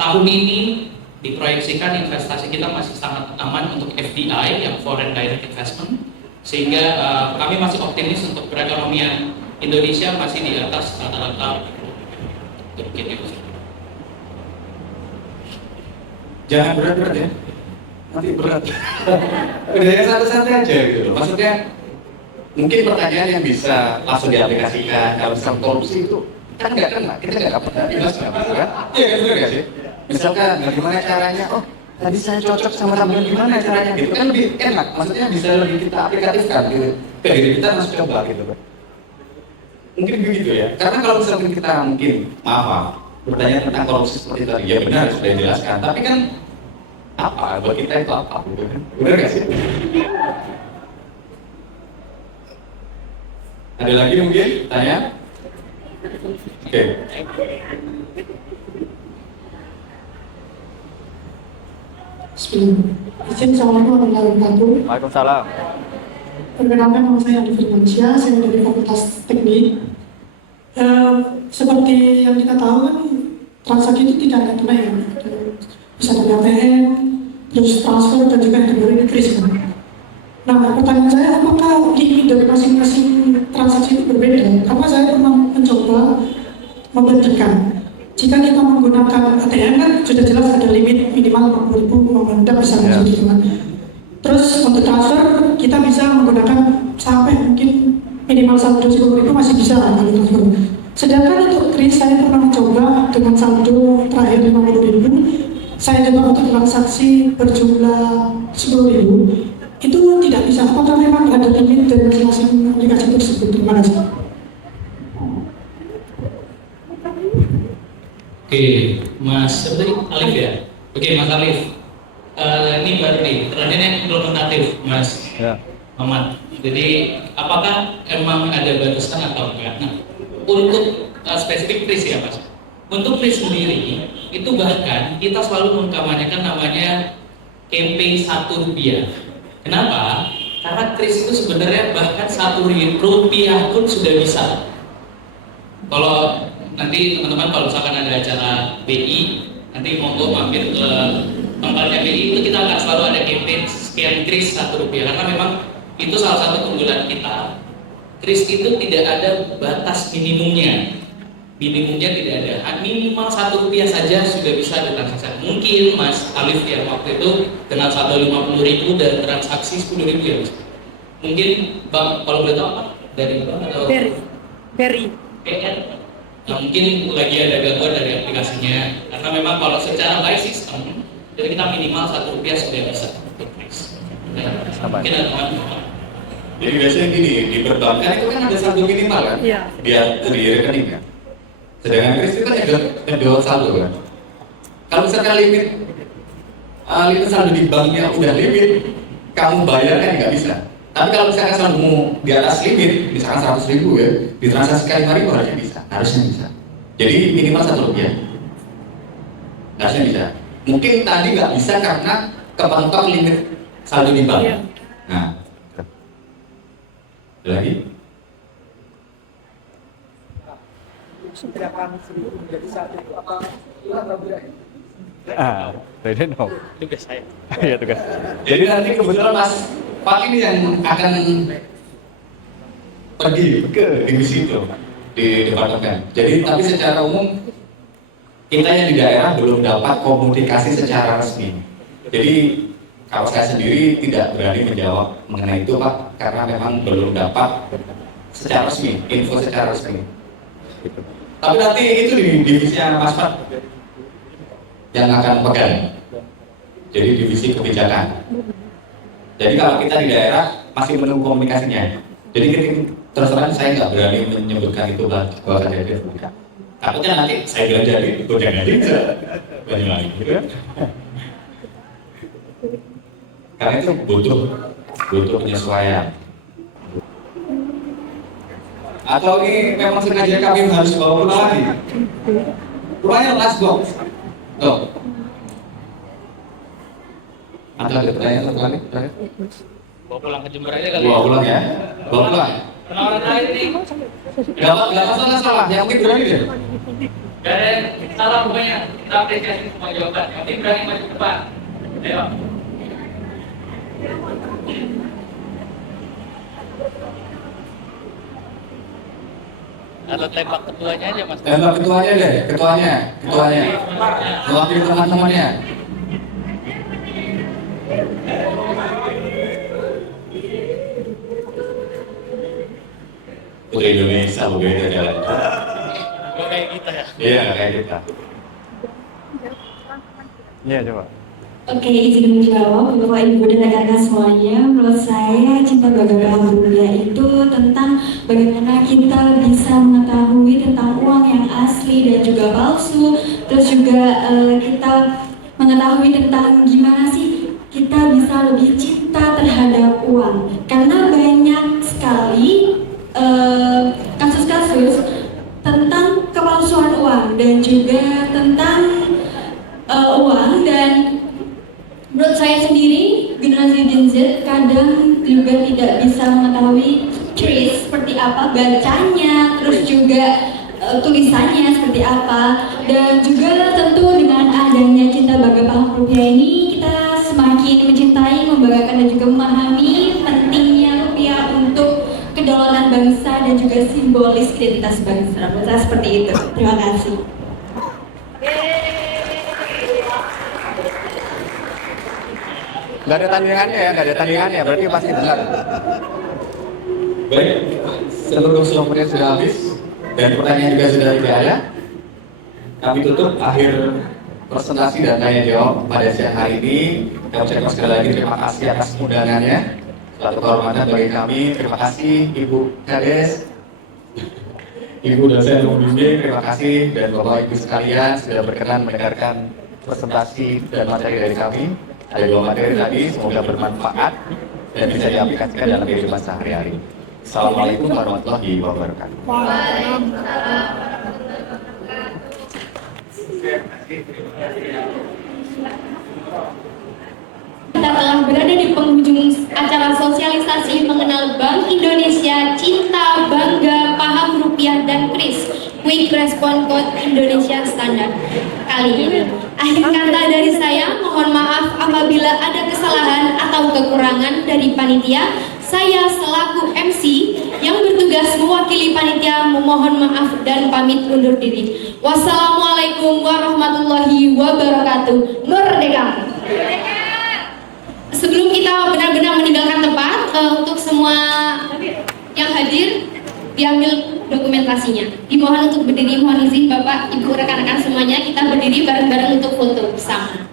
tahun ini diproyeksikan investasi kita masih sangat aman untuk FDI, yang foreign direct investment, sehingga kami masih optimis untuk perekonomian Indonesia masih di atas rata-rata. Jangan berat-berat ya, nanti berat. Udah yang santai-santai aja gitu loh. Maksudnya mungkin pertanyaan yang bisa langsung diaplikasikan kalau misal korupsi itu kan nggak kena, kita nggak dapat jelas nggak kan? Iya kan benar nggak sih? Misalkan bagaimana caranya? Oh tadi saya cocok sama tambahan gimana caranya gitu kan lebih enak, maksudnya bisa lebih kita aplikatifkan gitu ke diri kita harus coba gitu kan. Mungkin begitu ya, karena kalau misalkan kita mungkin maaf bertanya tentang korupsi seperti tadi, ya benar sudah dijelaskan, tapi kan apa buat kita itu apa gitu kan, benar nggak sih? Ada lagi mungkin tanya? Oke. Izin, Assalamualaikum warahmatullahi wabarakatuh. Waalaikumsalam. Perkenalkan, nama saya Andi Firmansyah, saya dari Fakultas Teknik. Seperti yang kita tahu kan, transaksi itu tidak ada tunai ya. Bisa dari ATM, terus transfer dan juga yang kedua ini kris kan. Nah, pertanyaan saya, apakah limit dari masing-masing transaksi itu berbeda? Karena saya pernah mencoba membandingkan. Jika kita menggunakan ATM kan sudah jelas ada limit minimal 40.000 Anda bisa langsung gitu kan. Terus untuk transfer kita bisa menggunakan sampai mungkin minimal saldo 10.000 masih bisa kan kalau transfer. Sedangkan untuk kris saya pernah mencoba dengan saldo terakhir 50.000, saya coba untuk transaksi berjumlah 10.000 itu tidak bisa. Apakah memang ada limit dari masing-masing aplikasi tersebut? Terima kasih. Oke, Mas Alif ya. Oke, Mas Alif. Ini baru nih, terakhir yang belum notatif, Mas Mamat. Jadi, apakah emang ada batasan atau enggak? Nah, untuk spesifik kris ya, Mas. Untuk kris sendiri, itu bahkan kita selalu mengkampanyekan namanya campaign Rp1. Kenapa? Karena kris itu sebenarnya bahkan Rp1 pun sudah bisa. Kalau nanti teman-teman kalau misalkan ada acara BI, nanti monggo mampir ke tempatnya BI, itu kita akan selalu ada campaign scan kris Rp1 karena memang itu salah satu keunggulan kita. Kris itu tidak ada batas minimumnya. Minimumnya tidak ada. Minimal Rp1 saja sudah bisa ditransaksikan. Mungkin Mas Alif yang waktu itu dengan saldo 50.000 dan transaksi 10.000 ya Mas. Mungkin Bang, kalau boleh tahu apa? Dari Bang atau? Beri. PR. Nah, mungkin lagi ada gangguan dari aplikasinya. Karena memang kalau secara by system, jadi kita minimal Rp1 sudah bisa. Mungkin ada teman-teman. Jadi biasanya gini, di perbankan itu kan ada saldo minimal kan? Iya. Di rekening kan? Sedangkan kris itu kan ada saldo kan? Kalau misalkan limit saldo di banknya udah limit, kamu bayar kan nggak bisa. Tapi kalau misalkan saldomu di atas limit, misalkan 100.000 ya, ditransaksikan 5.000 harusnya bisa. Harusnya bisa. Jadi minimal Rp1. Harusnya bisa. Mungkin tadi nggak bisa karena kepentok limit saldo di bank. Nah, ada lagi? Ready no. Tugas saya. Iya tugas. Jadi nanti kebetulan Mas Pak ini yang akan pergi ke divisi itu di departemen. Jadi tapi secara umum kita yang di daerah belum dapat komunikasi secara resmi. Jadi kalau saya sendiri tidak berani menjawab mengenai itu Pak, karena memang belum dapat secara resmi, info secara resmi. Tapi nanti itu di divisinya Mas Pak yang akan pegang. Jadi divisi kebijakan. Jadi kalau kita di daerah masih menunggu komunikasinya. Jadi terus terang saya nggak berani menyebutkan itu bahwa jadi bukan. Takutnya nanti saya bilang jadi, bukan jadi Banyuwangi, gitu ya. Karena itu butuh penyesuaian. Atau ini memang sengaja kami harus bawa pulang lagi. Pulangnya last box. Tuh. Ada pertanyaan satu lagi? Bawa pulang ke Jember aja kali. Bawa pulang ya? Bawa pulang? Penawaran lain ini. Gak masalah, yang penting berani deh. Gak ada yang salah pokoknya. Kita apresiasi semua jawaban. Yang penting berani maju ke depan. Ayo. Atau tembak ketuanya aja Mas. Tembak ketuanya deh, ketuanya. Mewakili teman-temannya. Putri Indonesia begitu jalan. Gak kayak kita ya. Iya, kayak kita. Iya coba. Oke, izin menjawab Bapak Ibu dan rekan-rekan semuanya. Menurut saya cinta bagaikan rupiah itu tentang bagaimana kita bisa mengetahui tentang uang yang asli dan juga palsu. Terus juga kita mengetahui tentang gimana sih kita bisa lebih cinta terhadap uang. Karena banyak sekali kasus-kasus tentang kepalsuan uang dan juga tentang uang. Dan menurut saya sendiri, generasi Gen Z kadang juga tidak bisa mengetahui trace seperti apa bacanya, terus juga tulisannya seperti apa. Dan juga tentu dengan adanya cinta bagai paham rupiah ini, kita semakin mencintai, membanggakan dan juga memahami pentingnya rupiah untuk kedaulatan bangsa dan juga simbolis identitas bangsa. Menurut saya seperti itu. Terima kasih. Nggak ada tandingannya ya, nggak ada tandingannya, berarti pasti benar. Baik, seluruh nomornya sudah habis dan pertanyaan juga sudah tidak ada. Kami tutup akhir presentasi dan tanya jawab pada siang hari ini. Kami ucapkan sekali lagi terima kasih atas undangannya. Suatu kehormatan bagi kami. Terima kasih Ibu Kades, Ibu dosen pembimbing, terima kasih, dan Bapak Ibu sekalian sudah berkenan mendengarkan presentasi dan materi dari kami. Ada 2 materi tadi, semoga bermanfaat dan bisa diaplikasikan dalam kehidupan sehari-hari. Assalamualaikum warahmatullahi wabarakatuh. Kita telah berada di penghujung acara sosialisasi mengenal Bank Indonesia Cinta Bangga Paham Rupiah dan Kris Quick Response Code Indonesia Standar kali ini. Akhir kata dari saya, mohon maaf apabila ada kesalahan atau kekurangan dari panitia. Saya selaku MC yang bertugas mewakili panitia memohon maaf dan pamit undur diri. Wassalamualaikum warahmatullahi wabarakatuh. Merdeka! Sebelum kita benar-benar meninggalkan tempat, untuk semua yang hadir diambil dokumentasinya. Dimohon untuk berdiri, mohon izin Bapak, Ibu, rekan-rekan semuanya, kita berdiri bareng-bareng untuk foto bersama.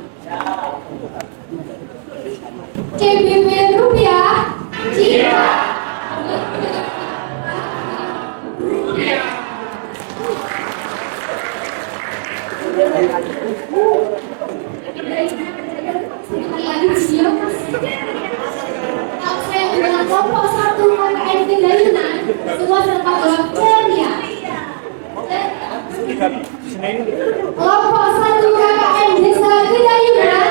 CBB Rupiah Cinta saya dengan kelompok 1 KKN Kedayunan, semua serta jawab ceria. Kelompok 1 KKN Desa Kedayunan.